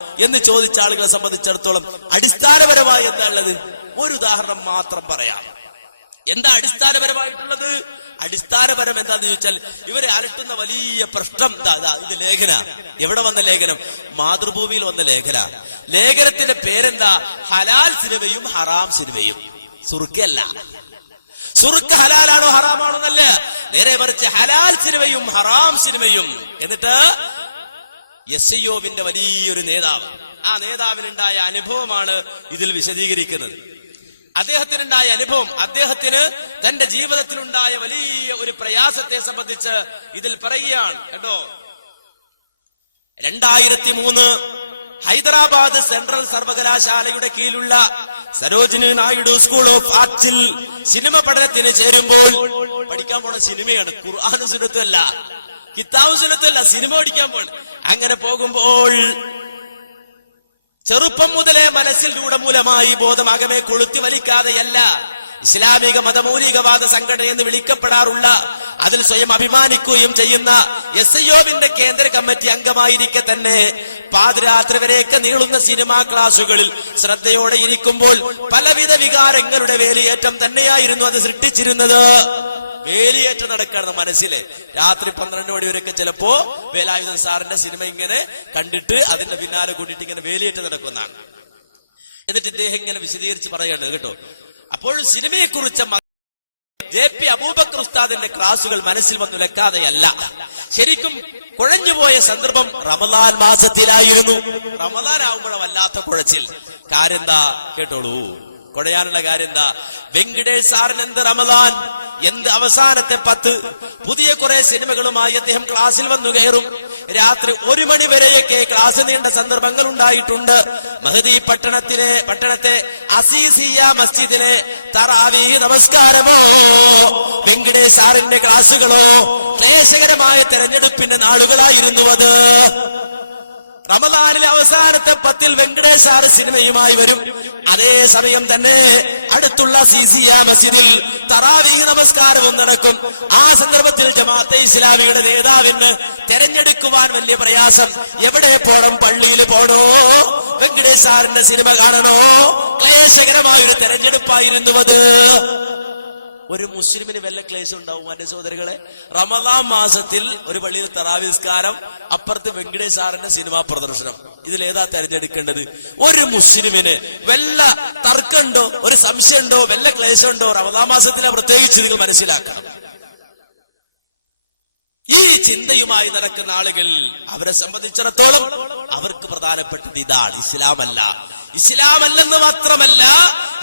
എന്ന് ചോദിച്ച ആളുകളെ സംബന്ധിച്ചിടത്തോളം അടിസ്ഥാനപരമായി എന്താ ഉള്ളത്? ഒരു ഉദാഹരണം മാത്രം പറയാം. എന്താ അടിസ്ഥാനപരമായിട്ടുള്ളത്? അടിസ്ഥാനപരം എന്താന്ന് ചോദിച്ചാൽ ഇവരെ അലട്ടുന്ന വലിയ പ്രശ്നം ഇത് ലേഖന. എവിടെ വന്ന ലേഖനം? മാതൃഭൂമിയിൽ വന്ന ലേഖന. ലേഖനത്തിന്റെ പേരെന്താ? ഹലാൽ സിനിമയും ഹറാം സിനിമയും. സുറുക്കല്ല. സുറുക്ക ഹലാലാണോ ഹറാമാണോ എന്നല്ല, നേരെ മറിച്ച് ഹലാൽ സിനിമയും ഹറാം സിനിമയും. എന്നിട്ട് SIOവിന്റെ വലിയൊരു നേതാവ്, ആ നേതാവിനുണ്ടായ അനുഭവമാണ് ഇതിൽ വിശദീകരിക്കുന്നത്. അദ്ദേഹത്തിനുണ്ടായ അനുഭവം, അദ്ദേഹത്തിന് തന്റെ ജീവിതത്തിലുണ്ടായ വലിയ ഒരു പ്രയാസത്തെ സംബന്ധിച്ച് ഇതിൽ പറയുകയാണ് കേട്ടോ. 2003 ഹൈദരാബാദ് സെൻട്രൽ സർവകലാശാലയുടെ കീഴിലുള്ള സരോജിനി നായിഡു സ്കൂൾ ഓഫ് ആർട്സിൽ സിനിമ പഠനത്തിന് ചേരുമ്പോൾ, പഠിക്കാൻ പോണ സിനിമയാണ്, ഖുർആനും സുന്നത്തും അല്ല, കിതാബും സുന്നത്തും അല്ല, സിനിമ പഠിക്കാൻ പോൾ. അങ്ങനെ പോകുമ്പോൾ ചെറുപ്പം മുതലേ മനസ്സിൽ രൂഢമൂലമായി ബോധം അകമേ കൊളുത്തി വലിക്കാതെയല്ല ഇസ്ലാമിക മതമൗലികവാദ സംഘടന എന്ന് വിളിക്കപ്പെടാറുള്ള, അതിൽ സ്വയം അഭിമാനിക്കുകയും ചെയ്യുന്ന SIOവിന്റെ കേന്ദ്ര കമ്മിറ്റി അംഗമായിരിക്കെ തന്നെ പാതിരാത്രി വരെയൊക്കെ നീളുന്ന സിനിമാ ക്ലാസുകളിൽ ശ്രദ്ധയോടെ ഇരിക്കുമ്പോൾ പലവിധ വികാരങ്ങളുടെ വേലിയേറ്റം തന്നെയായിരുന്നു അത് സൃഷ്ടിച്ചിരുന്നത്. വേലിയേറ്റം നടക്കണം മനസ്സിലെ. രാത്രി 12 മണി വരെയൊക്കെ ചിലപ്പോ വേലായുധൻ സാറിന്റെ സിനിമ ഇങ്ങനെ കണ്ടിട്ട് അതിന്റെ പിന്നാലെ കൂട്ടിയിട്ട് ഇങ്ങനെ വേലിയേറ്റം നടക്കുന്നതാണ്. എന്നിട്ട് ഇദ്ദേഹം ഇങ്ങനെ വിശദീകരിച്ച് പറയേണ്ടത് കേട്ടോ. അപ്പോൾ സിനിമയെ കുറിച്ച് JP അബൂബക്കർ ഉസ്താദിന്റെ ക്ലാസുകൾ മനസ്സിൽ വന്നുലക്കാതെയല്ല, ശരിക്കും കുഴഞ്ഞുപോയ സന്ദർഭം റമദാൻ മാസത്തിലായിരുന്നു. റമദാൻ ആവുമ്പോഴ വല്ലാത്ത കുഴച്ചിൽ. കാര്യെന്താ കേട്ടോളൂ. കുഴയാനുള്ള കാര്യം എന്താ? വെങ്കിടേഷ് സാറിന് എന്ത് റമദാൻ, എന്ത് അവസാനത്തെ 10 പുതിയ കുറെ സിനിമകളുമായി അദ്ദേഹം ക്ലാസ്സിൽ വന്നു കയറും. രാത്രി 1 മണി വരെയൊക്കെ ക്ലാസ് നീണ്ട സന്ദർഭങ്ങൾ ഉണ്ടായിട്ടുണ്ട്. മഹദി പട്ടണത്തെ അസീസിയ മസ്ജിദിലെ തറാവീഹ് നമസ്കാരമോ വെങ്കിടേഷ് സാറിന്റെ ക്ലാസുകളോ ക്ലേശകരമായ തെരഞ്ഞെടുപ്പിന്റെ നാളുകളായിരുന്നു അത്. റമദാനിലെ അവസാനത്തെ 10 വെങ്കടേഷ് സാർ സിനിമയുമായി വരും. അതേ സമയം തന്നെ അടുത്തുള്ള സീസിയ മസ്ജിദിൽ തറാവീഹ് നമസ്കാരവും നടക്കും. ആ സന്ദർഭത്തിൽ ജമാഅത്തെ ഇസ്ലാമിയുടെ നേതാവിന് തെരഞ്ഞെടുക്കുവാൻ വലിയ പ്രയാസം. എവിടെ പോണം? പള്ളിയിൽ പോണോ, വെങ്കടേഷ് സാറിന്റെ സിനിമ കാണണോ? ക്ലേശകരമായൊരു തെരഞ്ഞെടുപ്പായിരുന്നു അത്. ഒരു മുസ്ലിമിന് വല്ല ക്ലേശം ഉണ്ടാവും എന്റെ സഹോദരങ്ങളെ? റമദാൻ മാസത്തിൽ ഒരു പള്ളിയിൽ തറാവീഹ് നിസ്കാരം, അപ്പുറത്ത് വെങ്കടേഷ് സാറിന്റെ സിനിമാ പ്രദർശനം. ഇതിലേതാ തെരഞ്ഞെടുക്കേണ്ടത്? ഒരു മുസ്ലിമിന് വല്ല തർക്കമുണ്ടോ, ഒരു സംശയമുണ്ടോ, വല്ല ക്ലേശമുണ്ടോ? റമദാൻ മാസത്തിലെ പ്രത്യേകിച്ച് നിങ്ങൾ മനസ്സിലാക്കണം. ഈ ചിന്തയുമായി നടക്കുന്ന ആളുകൾ, അവരെ സംബന്ധിച്ചിടത്തോളം അവർക്ക് പ്രധാനപ്പെട്ടത് ഇതാണ്, ഇസ്ലാമല്ല. ഇസ്ലാമല്ലെന്ന് മാത്രമല്ല,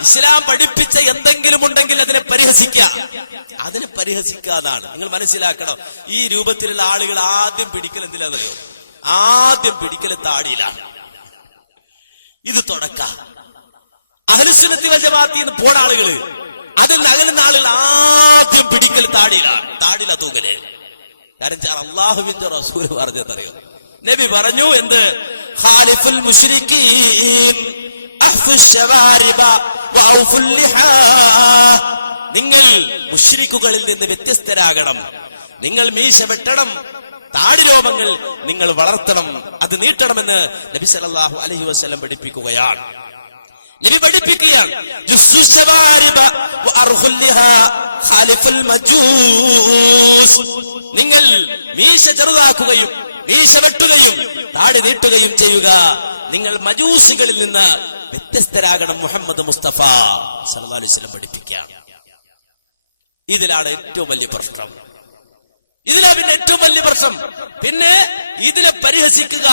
ഇസ്ലാം പഠിപ്പിച്ച എന്തെങ്കിലും ഉണ്ടെങ്കിൽ അതിനെ പരിഹസിക്കാന്നാണ്. നിങ്ങൾ മനസ്സിലാക്കണം. ഈ രൂപത്തിലുള്ള ആളുകൾ ആദ്യം പിടിക്കൽ എന്തിലാണെന്നറിയോ? ആദ്യം പിടിക്കൽ താടിയിലാണ്. ഇത് തുടക്ക അഹ്ലുസുന്നത്തി വൽ ജമാഅത്തിൽ നിന്ന് പോണ ആളുകള്, അതിൽ നിന്ന് അകലുന്ന ആളുകൾ ആദ്യം പിടിക്കൽ താടിയിലാണ്. താടിയിലാ തൂങ്ങല്. കാരണം അല്ലാഹുവിന്റെ റസൂൽ പറഞ്ഞതറിയോ? നബി പറഞ്ഞു എന്ത്? ഖാലിഫുൽ മുശ്രിക്കീൻ അഹ്ഫുശ് ശവാരിബ വഔഫുൽ ലിഹാ. നിങ്ങൾ മുശ്രിക്കുകളിൽ നിന്ന് വ്യത്യസ്തരാകണം. നിങ്ങൾ മീശ വെട്ടണം, താടിരോമങ്ങൾ നിങ്ങൾ വളർത്തണം, അത് നീട്ടണമെന്ന് നബി സല്ലല്ലാഹു അലൈഹി വസല്ലം പഠിപ്പിക്കുകയാണ്. നബി പഠിപ്പിക്കുകയാണ് നിങ്ങൾ മീശ ചെറുതാക്കുകയും മീശ വെട്ടുകയും താടി നീട്ടുകയും ചെയ്യുക. നിങ്ങൾ മജൂസികളിൽ നിന്ന് വ്യത്യസ്തരാകണം. മുഹമ്മദ് മുസ്തഫ സല്ലല്ലാഹു അലൈഹി വസല്ലം പഠിപ്പിക്കുകയാണ്. ഇതിലാണ് ഏറ്റവും വലിയ പ്രശ്നം. ഇതിലാ പിന്നെ ഏറ്റവും വലിയ പ്രശ്നം. പിന്നെ ഇതിനെ പരിഹസിക്കുക,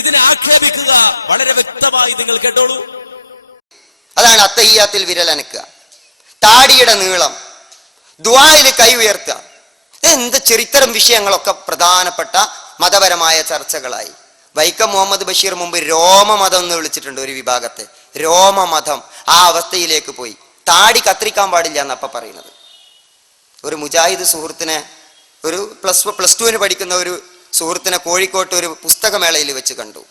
ഇതിനെ ആക്ഷേപിക്കുക. വളരെ വ്യക്തമായി നിങ്ങൾ കേട്ടോളൂ. അതാണ് അത്തഹിയ്യാത്തിൽ വിരലനക്കുക, താടിയുടെ നീളം, ദുആയിൽ കൈ ഉയർത്തുക. എന്ത് ചരിത്രം വിഷയങ്ങളൊക്കെ പ്രധാനപ്പെട്ട മതപരമായ ചർച്ചകളായി. വൈക്കം മുഹമ്മദ് ബഷീർ മുമ്പ് രോമമതം എന്ന് വിളിച്ചിട്ടുണ്ട് ഒരു വിഭാഗത്തെ. രോമമതം ആ അവസ്ഥയിലേക്ക് പോയി. താടി കത്തിരിക്കാൻ പാടില്ല എന്നപ്പ പറയുന്നത്. ഒരു മുജാഹിദ് സുഹൃത്തിനെ, ഒരു പ്ലസ് ടുവിന് പഠിക്കുന്ന ഒരു സുഹൃത്തിനെ കോഴിക്കോട്ട് ഒരു പുസ്തകമേളയിൽ വെച്ച് കണ്ടു.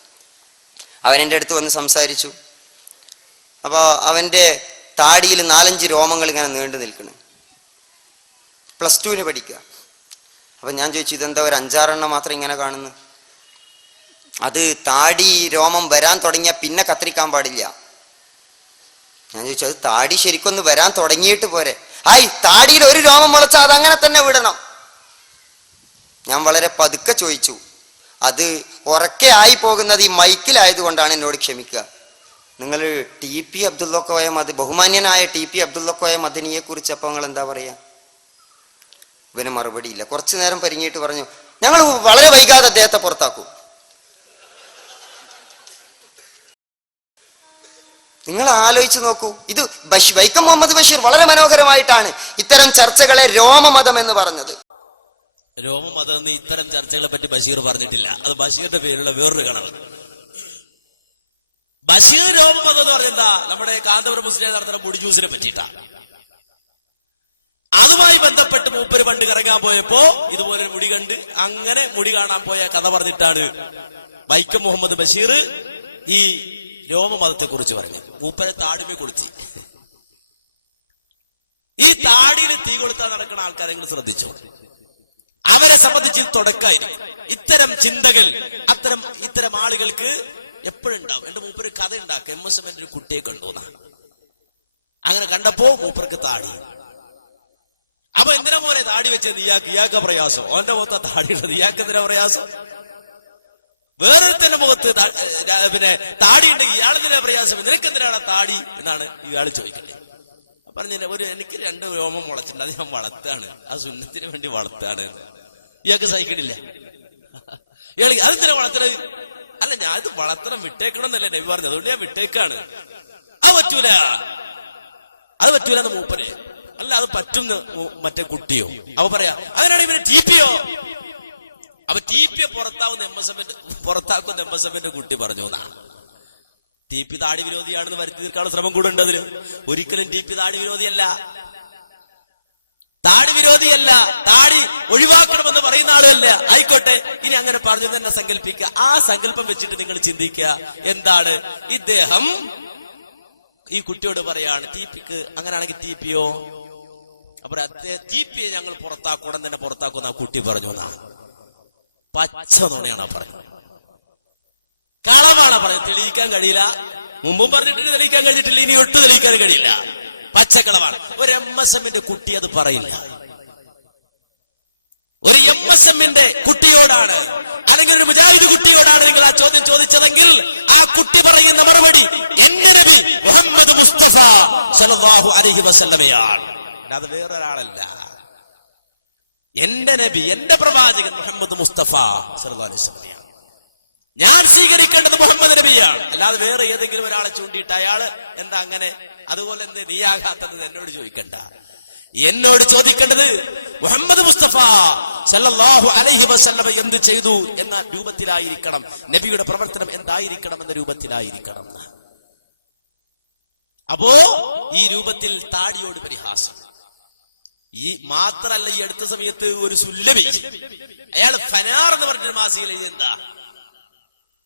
അവൻ എൻ്റെ അടുത്ത് വന്ന് സംസാരിച്ചു. അപ്പോൾ അവൻ്റെ താടിയിൽ 4-5 രോമങ്ങൾ ഇങ്ങനെ നീണ്ടു നിൽക്കണം. പ്ലസ് ടുവിന് പഠിക്കുക. അപ്പം ഞാൻ ചോദിച്ചു, ഇതെന്താ ഒരു 5-6 എണ്ണം മാത്രം ഇങ്ങനെ കാണുന്നു? അത് താടി രോമം വരാൻ തുടങ്ങിയ പിന്നെ കത്തിരിക്കാൻ പാടില്ല. ഞാൻ ചോദിച്ചു, അത് താടി ശരിക്കൊന്ന് വരാൻ തുടങ്ങിയിട്ട് പോരെ? താടിയിൽ ഒരു രോമം മുളച്ചാൽ അത് അങ്ങനെ തന്നെ വിടണം. ഞാൻ വളരെ പതുക്കെ ചോദിച്ചു. അത് ഉറക്കെ ആയി പോകുന്നത് ഈ മൈക്കിലായതുകൊണ്ടാണ്, എന്നോട് ക്ഷമിക്കുക. നിങ്ങൾ TP അബ്ദുള്ള കോയ ബഹുമാന്യനായ TP അബ്ദുള്ള കോയ മദനിയെ കുറിച്ച് അപ്പോൾ നിങ്ങൾ എന്താ പറയാ? ഇവന് മറുപടി ഇല്ല. കുറച്ചു നേരം പരിങ്ങിയിട്ട് പറഞ്ഞു, ഞങ്ങൾ വളരെ വൈകാതെ അദ്ദേഹത്തെ പുറത്താക്കും. നിങ്ങൾ ആലോചിച്ച് നോക്കൂ. ഇത് വൈക്കം മുഹമ്മദ് ബഷീർ വളരെ മനോഹരമായിട്ടാണ് ഇത്തരം ചർച്ചകളെ രോമമതം എന്ന് പറഞ്ഞത്. രോമമതം എന്ന് ഇത്തരം ചർച്ചകളെ പറ്റി ബഷീർ പറഞ്ഞിട്ടില്ല. അത് ബഷീറിന്റെ പേരുള്ള വേറൊരു കളവ്. ബഷീർ രോമമതം എന്ന് പറഞ്ഞെന്താ? നമ്മുടെ കാന്തപുരം മുസ്ലിം നടത്തുന്ന മുടി ജ്യൂസിനെ പറ്റിയിട്ടാണ്. അതുമായി ബന്ധപ്പെട്ട് മൂപ്പര് പണ്ട് കറങ്ങാൻ പോയപ്പോ ഇതുപോലൊരു മുടി കണ്ട് അങ്ങനെ മുടി കാണാൻ പോയ കഥ പറഞ്ഞിട്ടാണ് വൈക്കം മുഹമ്മദ് ബഷീർ ഈ രോമമതത്തെ കുറിച്ച് പറഞ്ഞു. മൂപ്പരെ താടിമേ കൊളുത്തി. ഈ താടിയിൽ തീ കൊളുത്താൻ നടക്കുന്ന ആൾക്കാരെ നിങ്ങൾ ശ്രദ്ധിച്ചോ. അവരെ സംബന്ധിച്ച് തുടക്കമായിരിക്കും ഇത്തരം ചിന്തകൾ. ഇത്തരം ആളുകൾക്ക് എപ്പോഴുണ്ടാവും. എന്റെ മൂപ്പര് കഥ ഉണ്ടാക്കുക. MSM ഒരു കുട്ടിയെ കണ്ടുന്നാണ്. അങ്ങനെ കണ്ടപ്പോ മൂപ്പർക്ക് താടി. അപ്പൊ എന്തിനാ മോനെ താടി വെച്ചത്? ഇയാൾക്ക് പ്രയാസം. ഓന്റെ മുഖത്താ താടിയുള്ളത്, ഇയാൾക്ക് എന്തിനാ പ്രയാസം? വേറൊരുത്തന്റെ മുഖത്ത് പിന്നെ താടി ഉണ്ടെങ്കിൽ ഇയാളെന്തിനാ പ്രയാസം? നിനക്കെന്തിനാണ് താടി എന്നാണ് ഇയാൾ ചോദിക്കണ്ടേ. പറഞ്ഞ എനിക്ക് 2 രോമം മുളച്ചിട്ടുണ്ട്, അത് ഞാൻ വളർത്താണ്, ആ സുന്നത്തിന് വേണ്ടി വളർത്താണ്. ഇയാൾക്ക് സഹിക്കണില്ല. ഇയാൾ അതെന്തിനാ വളർത്തണത്? അല്ല, ഞാൻ ഇത് വളർത്തണം, വിട്ടേക്കണം എന്നല്ലേ നബി പറഞ്ഞത്, അതുകൊണ്ട് ഞാൻ വിട്ടേക്കാണ്. അത് പറ്റൂല, അത് പറ്റൂലെന്ന് മൂപ്പര്. അല്ല, അത് പറ്റും മറ്റേ കുട്ടിയോ. അവ പറയാ അങ്ങനെയാണ് ഇവര് TPയോ. അപ്പൊ TP പുറത്താക്കുന്ന MSM കുട്ടി പറഞ്ഞു എന്നാ. TP താടി വിരോധിയാണെന്ന് വരുത്തി തീർക്കാനുള്ള ശ്രമം കൂടെ ഉണ്ട് അതിന്. ഒരിക്കലും TP താടി വിരോധിയല്ല, താടി വിരോധിയല്ല, താടി ഒഴിവാക്കണമെന്ന് പറയുന്ന ആളുമല്ല. ആയിക്കോട്ടെ, ഇനി അങ്ങനെ പറഞ്ഞു തന്നെ സങ്കല്പിക്കുക. ആ സങ്കല്പം വെച്ചിട്ട് നിങ്ങൾ ചിന്തിക്കുക, എന്താണ് ഇദ്ദേഹം ഈ കുട്ടിയോട് പറയാണ് TPക്ക് അങ്ങനെയാണെങ്കിൽ TPയോ. അപ്പൊ TPയെ ഞങ്ങൾ പുറത്താക്കും, ഉടൻ തന്നെ പുറത്താക്കുന്ന ആ കുട്ടി പറഞ്ഞു എന്നാ. പച്ച നുണയാണ് പറഞ്ഞത്, കളവാണ് പറഞ്ഞത്. തെളിയിക്കാൻ കഴിയില്ല. മുമ്പും പറഞ്ഞിട്ട് തെളിയിക്കാൻ കഴിഞ്ഞിട്ടില്ല, ഇനി ഒട്ടും തെളിയിക്കാൻ കഴിയില്ല. പച്ചക്കളവാണ്. ഒരു MSM കുട്ടി അത് പറയില്ല. ഒരു MSM കുട്ടിയോടാണ്, അല്ലെങ്കിൽ ഒരു മുജാഹിദ് കുട്ടിയോടാണ് നിങ്ങൾ ആ ചോദ്യം ചോദിച്ചതെങ്കിൽ ആ കുട്ടി പറയുന്ന മറുപടി എന്റെ നബി മുഹമ്മദ് മുസ്തഫ സല്ലല്ലാഹു അലൈഹി വസല്ലമയാണ്, അല്ലാതെ വേറൊരാളല്ല. എന്റെ നബി, എന്റെ പ്രവാചകൻ മുഹമ്മദ് മുസ്തഫ സല്ലല്ലാഹു അലൈഹി വസല്ലമയാണ്. ഞാൻ സ്വീകരിക്കേണ്ടത് മുഹമ്മദ് നബിയാണ്, അല്ലാതെ വേറെ ഏതെങ്കിലും ഒരാളെ ചൂണ്ടിയിട്ട് അയാള് എന്താ അങ്ങനെ, അതുപോലെ എന്താ നീയാകാത്തത് എന്നോട് ചോദിക്കണ്ട. എന്നോട് ചോദിക്കേണ്ടത് മുഹമ്മദ് മുസ്തഫ സല്ലല്ലാഹു അലൈഹി വസല്ലമ എന്ത് ചെയ്തു എന്ന രൂപത്തിലായിരിക്കണം, നബിയുടെ പ്രവർത്തനം എന്തായിരിക്കണം എന്ന രൂപത്തിലായിരിക്കണം. അപ്പോ ഈ രൂപത്തിൽ താടിയോട് പരിഹാസം. ഈ മാത്രല്ല, ഈ അടുത്ത സമയത്ത് ഒരു സുല്ലബി, അയാൾ ഫനാർ എന്ന് പറഞ്ഞൊരു മാസികയിൽ എഴുതി എന്താ,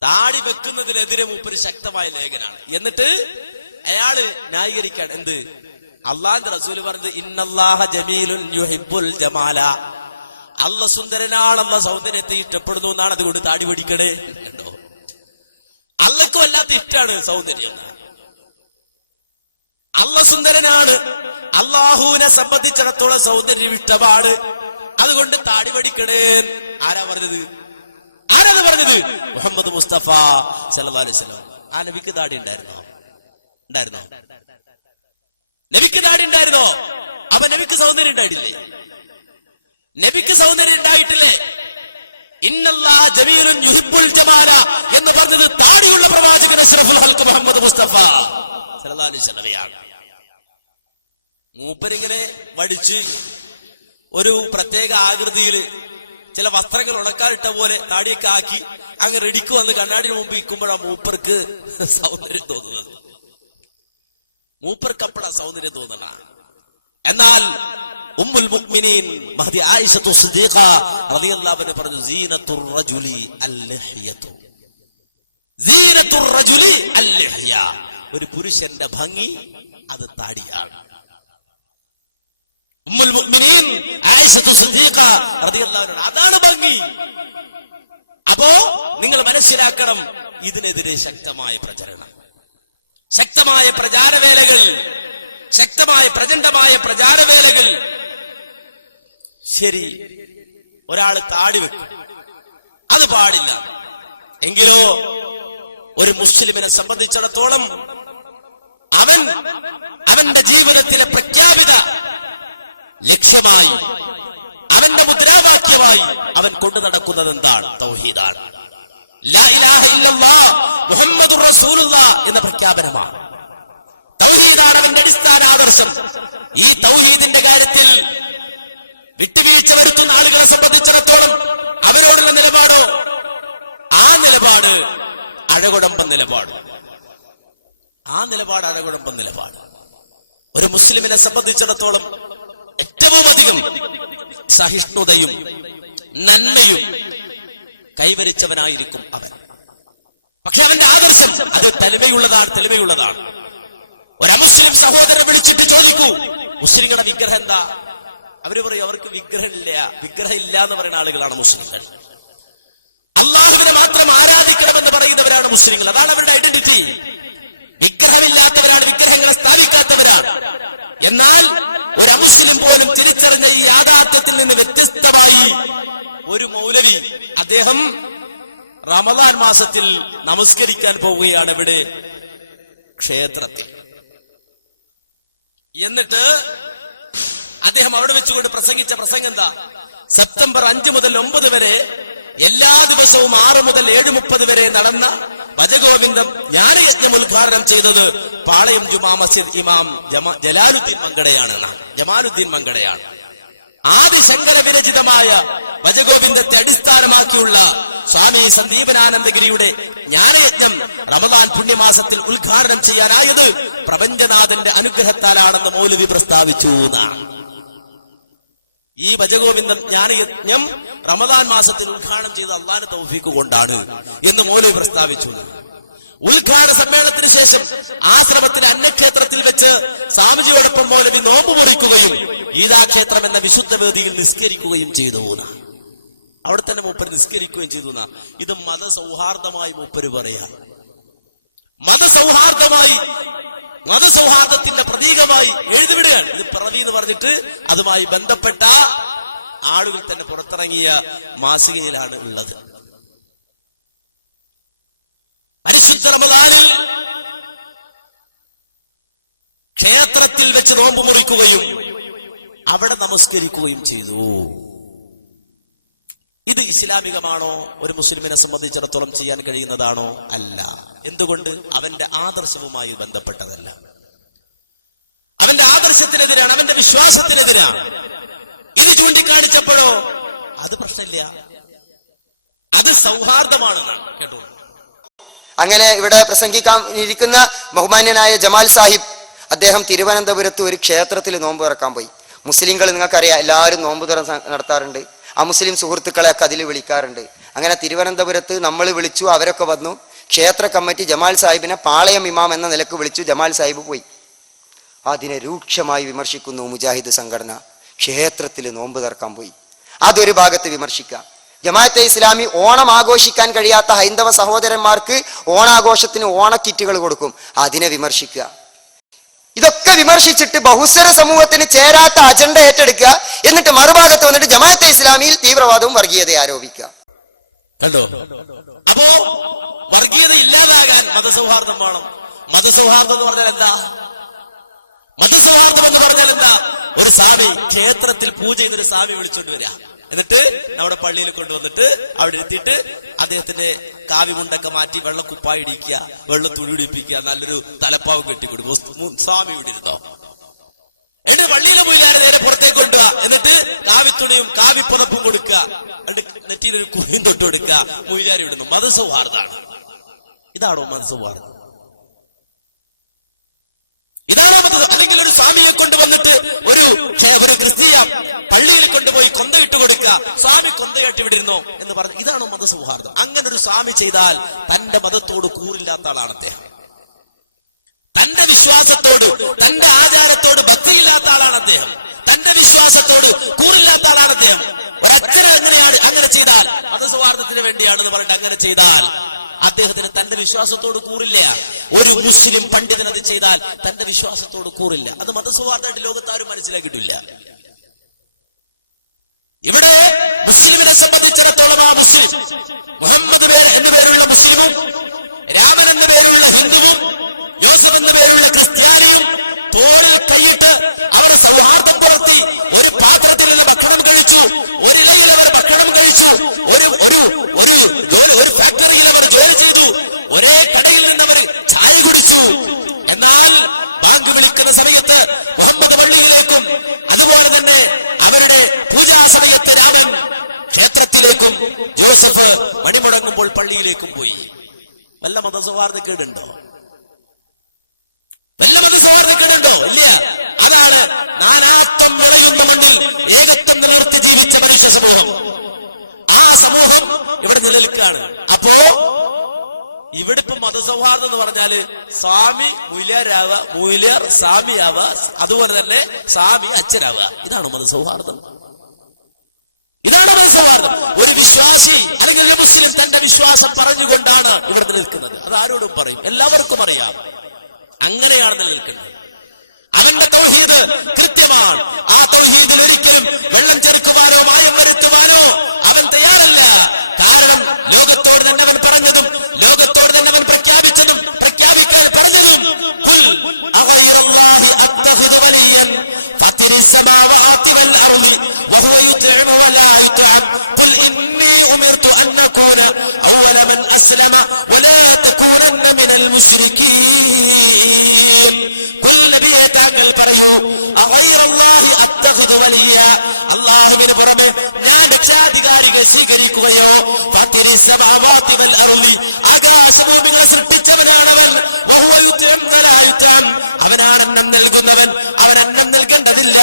താടി വെക്കുന്നതിനെതിരെ മൂപ്പര് ശക്തമായ ലേഖനാണ്. എന്നിട്ട് അയാള് ന്യായീകരിക്കാൻ എന്ത്, അള്ളാന്റെ റസൂല് പറഞ്ഞത് ഇന്നല്ലാഹ ജമീലുൻ യുഹിബ്ബുൽ ജമാല, അല്ല സുന്ദരനാണ്, അല്ല സൗന്ദര്യത്തെ ഇഷ്ടപ്പെടുന്നു എന്നാണ്. അതുകൊണ്ട് താടി പിടിക്കണേ കണ്ടോ. അള്ളക്ക് വല്ലാത്ത ഇഷ്ടമാണ് സൗന്ദര്യം. അല്ല സുന്ദരനാണ്, അള്ളാഹുവിനെ സംബന്ധിച്ചിടത്തോളം സൗന്ദര്യം ഇഷ്ടമാണ്, അതുകൊണ്ട് താടി പഠിക്കണേ. ആരാ പറഞ്ഞത്? ആരാത് പറഞ്ഞത്? മുഹമ്മദ് മുസ്തഫ സല്ലല്ലാഹു അലൈഹി വസല്ലം. ആ നബിക്ക് താടി ഉണ്ടായിരുന്നോ? നബിക്ക് താടി ഉണ്ടായിരുന്നോ? അപ്പൊ നബിക്ക് സൗന്ദര്യം ഉണ്ടായിട്ടില്ലേ? നബിക്ക് സൗന്ദര്യം ഉണ്ടായിട്ടില്ലേ? ഇന്നല്ലാഹ ജമീലുൻ യുഹിബ്ബുൽ ജമാല എന്ന് പറഞ്ഞത് താടിയുള്ള പ്രവാചകൻ അഷ്റഫുൽ ഖൽഖ് മുഹമ്മദ് മുസ്തഫ സല്ലല്ലാഹു അലൈഹി വസല്ലമയാണ്. മൂപ്പരിങ്ങനെ വടിച്ച് ഒരു പ്രത്യേക ആകൃതിയിൽ ചില വസ്ത്രങ്ങൾ ഉണക്കാനിട്ട പോലെ താടിയൊക്കെ ആക്കി അങ്ങ് റെഡിക്ക് വന്ന് കണ്ണാടിന് മുമ്പ് ഇരിക്കുമ്പോഴാ മൂപ്പർക്ക് സൗന്ദര്യം തോന്നുന്നത്. മൂപ്പർക്കപ്പഴാ സൗന്ദര്യം തോന്നണ. എന്നാൽ ഉമ്മുൽ മുഅ്മിനീൻ മഹദി ആയിഷത്തു സിദ്ദീഖ റളിയല്ലാഹു അൻഹ പറഞ്ഞു, സീനത്തുർ റജുലി അൽ-ലിഹ്യതു, സീനത്തുർ റജുലി അൽ-ലിഹ്യ, ഒരു പുരുഷന്റെ ഭംഗി അത് താടിയാണ്. ഉമ്മുൽ മുഅ്മിനീൻ ആയിഷത്തു സിദ്ദീഖ റളിയല്ലാഹു അൻഹ, അതാണ് ഭംഗി. അപ്പോ നിങ്ങൾ മനസ്സിലാക്കണം, ഇതിനെതിരെ ശക്തമായ പ്രചരണം, ശക്തമായ പ്രചാരവേലകൾ, ശക്തമായ പ്രചണ്ഡമായ പ്രചാരവേലകൾ. ശരി, ഒരാൾ താടി വെക്കും, അത് പാടില്ല. എങ്കിലോ ഒരു മുസ്ലിമിനെ സംബന്ധിച്ചിടത്തോളം അവന്റെ ജീവിതത്തിലെ പ്രഖ്യാപിത ലക്ഷ്യമായി, അവന്റെ മുദ്രാവാക്യമായി അവൻ കൊണ്ടു നടക്കുന്നത് എന്താണ്? തൗഹീദാണ്. ലാ ഇലാഹ ഇല്ലല്ലാഹ് മുഹമ്മദുർ റസൂലുള്ളാഹ് എന്ന പ്രഖ്യാപനമാണ്. തൗഹീദാണ് അവന്റെ അടിസ്ഥാന ആദർശം. ഈ തൗഹീദിന്റെ കാര്യത്തിൽ വിട്ടുവീഴ്ച വരുത്തുന്ന ആളുകളെ സംബന്ധിച്ചിടത്തോളം അവരോടുള്ള നിലപാടോ, ആ നിലപാട് അഴകുടമ്പൻ നിലപാട്, ആ നിലപാട് അഴകുടമ്പൻ നിലപാട്. ഒരു മുസ്ലിമിനെ സംബന്ധിച്ചിടത്തോളം ഏറ്റവും അധികം സഹിഷ്ണുതയും നന്മയും കൈവരിച്ചവനായിരിക്കും അവൻ. പക്ഷെ അവന്റെ ആദർശം അത് തെളിമയുള്ളതാണ്. ഒരു അമുസ്ലിം സഹോദരനെ വിളിച്ചിട്ട് ചോദിക്കൂ, മുസ്ലിങ്ങളുടെ വിഗ്രഹം എന്താ? അവര് പറയും അവർക്ക് വിഗ്രഹം ഇല്ല എന്ന് പറയുന്ന ആളുകളാണ് മുസ്ലിങ്ങൾ. അള്ളാഹുവിനെ മാത്രം ആരാധിക്കണമെന്ന് പറയുന്നവരാണ് മുസ്ലിങ്ങൾ. അതാണ് അവരുടെ ഐഡന്റിറ്റി. വിഗ്രഹമില്ലാത്തവരാണ്, വിഗ്രഹങ്ങളെ സ്ഥാപിക്കാത്തവരാണ്. എന്നാൽ ഒരു അമുസ്ലിം പോലും തിരിച്ചറിഞ്ഞ ഈ യാഥാർത്ഥ്യത്തിൽ നിന്ന് വ്യത്യസ്തമായി ഒരു മൗലവി, അദ്ദേഹം റമദാൻ മാസത്തിൽ നമസ്കരിക്കാൻ പോവുകയാണ് ഇവിടെ ക്ഷേത്രത്തിൽ. എന്നിട്ട് അദ്ദേഹം അവിടെ വെച്ചുകൊണ്ട് പ്രസംഗിച്ച പ്രസംഗം എന്താ? സെപ്റ്റംബർ 5 മുതൽ 9 വരെ എല്ലാ ദിവസവും 6 മുതൽ 7:30 വരെ നടന്ന ഭജഗോവിന്ദം ജ്ഞാനയജ്ഞം ഉദ്ഘാടനം ചെയ്തത് പാളയം ജുമാ മസ്ജിദ് ഇമാം ജലാലുദ്ദീൻ മങ്കടയാണ്. ആദിശങ്കര വിരചിതമായ ഭജഗോവിന്ദത്തെ അടിസ്ഥാനമാക്കിയുള്ള സ്വാമി സന്ദീപനാനന്ദഗിരിയുടെ ജ്ഞാനയജ്ഞം റമദാൻ പുണ്യമാസത്തിൽ ഉദ്ഘാടനം ചെയ്യാനായത് പ്രപഞ്ചനാഥന്റെ അനുഗ്രഹത്താലാണെന്ന് മൗലവി പ്രസ്താവിച്ചു. ഈ ഭജഗോവിന്ദം ജ്ഞാനയജ്ഞം റമദാൻ മാസത്തിൽ ഉദ്ഘാടനം ചെയ്ത അള്ളാഹുവിന്റെ തൗഫീഖ് കൊണ്ടാണ് എന്ന് മൗലവി പ്രസ്താവിച്ചു. ഉദ്ഘാടന സമ്മേളനത്തിന് ശേഷം ആശ്രമത്തിലെ അന്യക്ഷേത്രത്തിൽ വെച്ച് സ്വാമിജിയോടൊപ്പം മൗലവി നോമ്പ് മുറിക്കുകയും ഗീതാക്ഷേത്രം എന്ന വിശുദ്ധ വേദിയിൽ നിസ്കരിക്കുകയും ചെയ്തു. അവിടെ തന്നെ മൂപ്പര് നിസ്കരിക്കുകയും ചെയ്തു. ഇത് മതസൗഹാർദ്ദമായി മൂപ്പര് പറയാ, മതസൗഹാർദ്ദത്തിന്റെ പ്രതീകമായി എഴുതിവിടുകയാണ്. ഇത് പിറവി എന്ന് പറഞ്ഞിട്ട് അതുമായി ബന്ധപ്പെട്ട ആളുകൾ തന്നെ പുറത്തിറങ്ങിയ മാസികയിലാണ് ഉള്ളത്. പരിശുദ്ധ റമദാനിൽ ക്ഷേത്രത്തിൽ വെച്ച് നോമ്പ് മുറിക്കുകയും അവിടെ നമസ്കരിക്കുകയും ചെയ്തു. ഇത് ഇസ്ലാമികമാണോ? ഒരു മുസ്ലിമിനെ സംബന്ധിച്ചിടത്തോളം ചെയ്യാൻ കഴിയുന്നതാണോ? അല്ല. എന്തുകൊണ്ട്? അവന്റെ ആദർശവുമായി ബന്ധപ്പെട്ടതല്ല. അവന്റെ ആദർശത്തിനെതിരാണ്, അവന്റെ വിശ്വാസത്തിനെതിരാണ്. ഇത് ചൂണ്ടിക്കാണിച്ചപ്പോഴോ അത് പ്രശ്നമില്ല, അത് സൗഹാർദ്ദമാണെന്നാണ്. കേട്ടോളൂ. അങ്ങനെ ഇവിടെ പ്രസംഗിക്കാൻ ഇരിക്കുന്ന ബഹുമാന്യനായ ജമാൽ സാഹിബ്, അദ്ദേഹം തിരുവനന്തപുരത്ത് ഒരു ക്ഷേത്രത്തിൽ നോമ്പ് തുറക്കാൻ പോയി. മുസ്ലിങ്ങൾ നിങ്ങൾക്കറിയാം, എല്ലാവരും നോമ്പ് തുറ നടത്താറുണ്ട്. ആ മുസ്ലിം സുഹൃത്തുക്കളെയൊക്കെ അതിൽ വിളിക്കാറുണ്ട്. അങ്ങനെ തിരുവനന്തപുരത്ത് നമ്മൾ വിളിച്ചു, അവരൊക്കെ വന്നു. ക്ഷേത്ര കമ്മിറ്റി ജമാൽ സാഹിബിനെ പാളയം ഇമാം എന്ന നിലക്ക് വിളിച്ചു. ജമാൽ സാഹിബ് പോയി. അതിനെ രൂക്ഷമായി വിമർശിക്കുന്നു മുജാഹിദ് സംഘടന. ക്ഷേത്രത്തിൽ നോമ്പ് തുറക്കാൻ പോയി, അതൊരു ഭാഗത്ത് വിമർശിക്കാം. ജമാഅത്തെ ഇസ്ലാമി ഓണം ആഘോഷിക്കാൻ കഴിയാത്ത ഹൈന്ദവ സഹോദരന്മാർക്ക് ഓണാഘോഷത്തിന് ഓണക്കിറ്റുകൾ കൊടുക്കും, അതിനെ വിമർശിക്കുക. ഇതൊക്കെ വിമർശിച്ചിട്ട് ബഹുസ്വര സമൂഹത്തിന് ചേരാത്ത അജണ്ട ഏറ്റെടുക്കുക. എന്നിട്ട് മറുഭാഗത്ത് വന്നിട്ട് ജമാഅത്തെ ഇസ്ലാമിയിൽ തീവ്രവാദവും വർഗീയതയെ ആരോപിക്കുക. കണ്ടോ? അപ്പോ വർഗീയത ഇല്ലാതാകാൻ മതസൗഹാർദ്ദം വേണം. മതസൗഹാർദ്ദം എന്ന് പറഞ്ഞാൽ എന്താ? മതസൗഹാർദ്ദം എന്ന് പറഞ്ഞാൽ എന്താ? ഒരു സ്വാമി ക്ഷേത്രത്തിൽ പൂജ ചെയ്തൊരു സ്വാമി വിളിച്ചോണ്ട് വരിക, എന്നിട്ട് നമ്മുടെ പള്ളിയിൽ കൊണ്ടുവന്നിട്ട് അവിടെ എത്തിയിട്ട് അദ്ദേഹത്തിന്റെ കാവ്യമുണ്ടൊക്കെ മാറ്റി വെള്ളക്കുപ്പായി ഇടിക്കുക, വെള്ള തുണി ഇടിപ്പിക്കുക, നല്ലൊരു തലപ്പാവ് കെട്ടിക്കൊടുക്കും. സ്വാമി ഇവിടെ ഇരുന്നോ? എന്നിട്ട് പള്ളിയിലെ മൊയിലാരെ നേരെ പുറത്തേക്ക് കൊണ്ടുപോവാ, എന്നിട്ട് കാവിത്തുണിയും കാവിപ്പുതപ്പും കൊടുക്കുക, എന്നിട്ട് നെറ്റിയിലൊരു കുറിയും തൊട്ട് കൊടുക്കുക, മൊയിലാരി വിടുന്നു. മതസൗഹാർദ്ദമാണ്. ഇതാണോ മതസൗഹാർദ്ദം? ഇതാണോ മതം? അല്ലെങ്കിൽ ഒരു സ്വാമിയെ കൊണ്ടുവന്നിട്ട് ഒരു ക്രിസ്തീയ പള്ളിയിൽ കൊണ്ടുപോയി കൊന്തയിട്ട് കൊടുക്കുക, സ്വാമി കൊന്തയായിട്ട് ഇവിടെ ഇരുന്നോ എന്ന് പറഞ്ഞു. ഇതാണോ മതസൗഹാർദ്ദം? അങ്ങനെ ഒരു സ്വാമി ചെയ്താൽ തന്റെ മതത്തോട് കൂറില്ലാത്ത ആളാണ് അദ്ദേഹം. തന്റെ വിശ്വാസത്തോട്, തന്റെ ആചാരത്തോട് ഭക്തിയില്ലാത്ത ആളാണ് അദ്ദേഹം. തന്റെ വിശ്വാസത്തോട് കൂറില്ലാത്ത ആളാണ് അദ്ദേഹം. ഒരച്ഛൻ അങ്ങനെയാണ്, അങ്ങനെ ചെയ്താൽ മതസൗഹാർദ്ദത്തിന് വേണ്ടിയാണെന്ന് പറഞ്ഞിട്ട് അങ്ങനെ ചെയ്താൽ അദ്ദേഹത്തിന് തന്റെ വിശ്വാസത്തോട് കൂറില്ല. ഒരു മുസ്ലിം പണ്ഡിതൻ അത് ചെയ്താൽ തന്റെ വിശ്വാസത്തോട് കൂറില്ല. അത് മതസൗഹാർദ്ദമായിട്ട് ലോകത്താരും മനസ്സിലാക്കിയിട്ടില്ല. ഇവിടെ മുസ്ലിമിനെ സംബന്ധിച്ചിടത്തോളം ആ മുസ്ലിം മുഹമ്മദ് എന്നു പേരുള്ള മുസ്ലിമും രാമൻ എന്നു പേരുള്ള ഹിന്ദുവും യോസഫ് എന്നു പേരുള്ള ക്രിസ്ത്യാനിയും തോളിൽ കൈയിട്ട് അവർ സൗഹാർദ്ദം പുലർത്തി ഒരു പാത്രത്തിൽ നിന്ന് ഭക്ഷണം കഴിച്ചു, ഒരിലയിൽ അവർ ഭക്ഷണം കഴിച്ചു, ഒരു ഫാക്ടറിയിൽ അവർ ജോലി ചെയ്തു, ഒരേ കടയിൽ നിന്ന് അവർ ചായ കുടിച്ചു. എന്നാൽ ബാങ്ക് വിളിക്കുന്ന സമയത്ത് മുഹമ്മദ് പള്ളിയിലേക്കും അതുപോലെ തന്നെ അവരുടെ പൂജാ സമയത്ത് രാമൻ ക്ഷേത്രത്തിലേക്കും ജോസഫ് മണിമുടങ്ങുമ്പോൾ പള്ളിയിലേക്കും പോയി. വല്ല മതസൗഹാർദ്ദക്കേടുണ്ടോ? വല്ല മതസൗഹാർദ്ദക്കേടുണ്ടോ? ഇല്ല. അതാണ് നാനാത്വം വിളയുന്ന മണ്ണിൽ ഏകത്വം നിലനിർത്തി ജീവിച്ച മനുഷ്യ സമൂഹം. ആ സമൂഹം ഇവിടെ നിലനിൽക്കുകയാണ്. അപ്പോ ഇവിടെ ഇപ്പൊ മതസൗഹാർദ്ദം എന്ന് പറഞ്ഞാല് സ്വാമി മൂല്യരാവുക, മൂല്യർ സ്വാമിയാവുക, അതുപോലെ തന്നെ സ്വാമി അച്ഛനാവുക. ഇതാണ് മതസൗഹാർദ്ദം. ഇതാണ് മതസൗഹാർദ്ദം. ഒരു വിശ്വാസി അല്ലെങ്കിൽ ഒരു മുസ്ലിം തന്റെ വിശ്വാസം പറഞ്ഞുകൊണ്ടാണ് ഇവിടെ നിലനിൽക്കുന്നത്. അത് ആരോടും പറയും, എല്ലാവർക്കും അറിയാം. അങ്ങനെയാണ് നിലനിൽക്കുന്നത്. അവന്റെ തൗഹീദ് കൃത്യമാണ്. ആ തൗഹീദിൽ ഒരിക്കലും വെള്ളം ചേർക്കുവാനോ മായം വരുത്തുവാനോ അവൻ തയ്യാറല്ല. കാരണം ലോകത്തോട് തന്നെ അവൻ പറഞ്ഞതും ലോകത്തോട് തന്നെ അവൻ പ്രഖ്യാപിച്ചതും പ്രഖ്യാപിക്കാൻ പറഞ്ഞതും ഖുൽ അഗൈറല്ലാഹി അത്തഖിദു വലിയൻ ഫാത്തിരിസ് സമാവാതി വൽ അർളി വഹുവ യുത്ഇമു വലാ യുത്അം ഖുൽ ഇന്നി ഉമിർതു അൻ അകൂന അവ്വല മൻ അസ്ലമ വലാ തകൂനന്ന മിനൽ മുശ്രികീൻ. ഖുൽ നബിയേ താങ്കൾ പറയൂ, അഗൈറല്ലാഹി അത്തഖിദു വലിയ, അല്ലാഹുവിന് പുറമെ ഞാൻ രക്ഷാധികാരിയെ സ്വീകരിക്കുകയോ, ഫാത്തിരിസ് സമാവാതി വൽ അർളി, ആകാശഭൂമികളെ സൃഷ്ടിച്ചവനാണവൻ, വഹുവ യുത്ഇം വലാ യുത്അം, അവനാണ് അന്നം നൽകുന്നവൻ, അവൻ അന്നം നൽകേണ്ടതില്ല.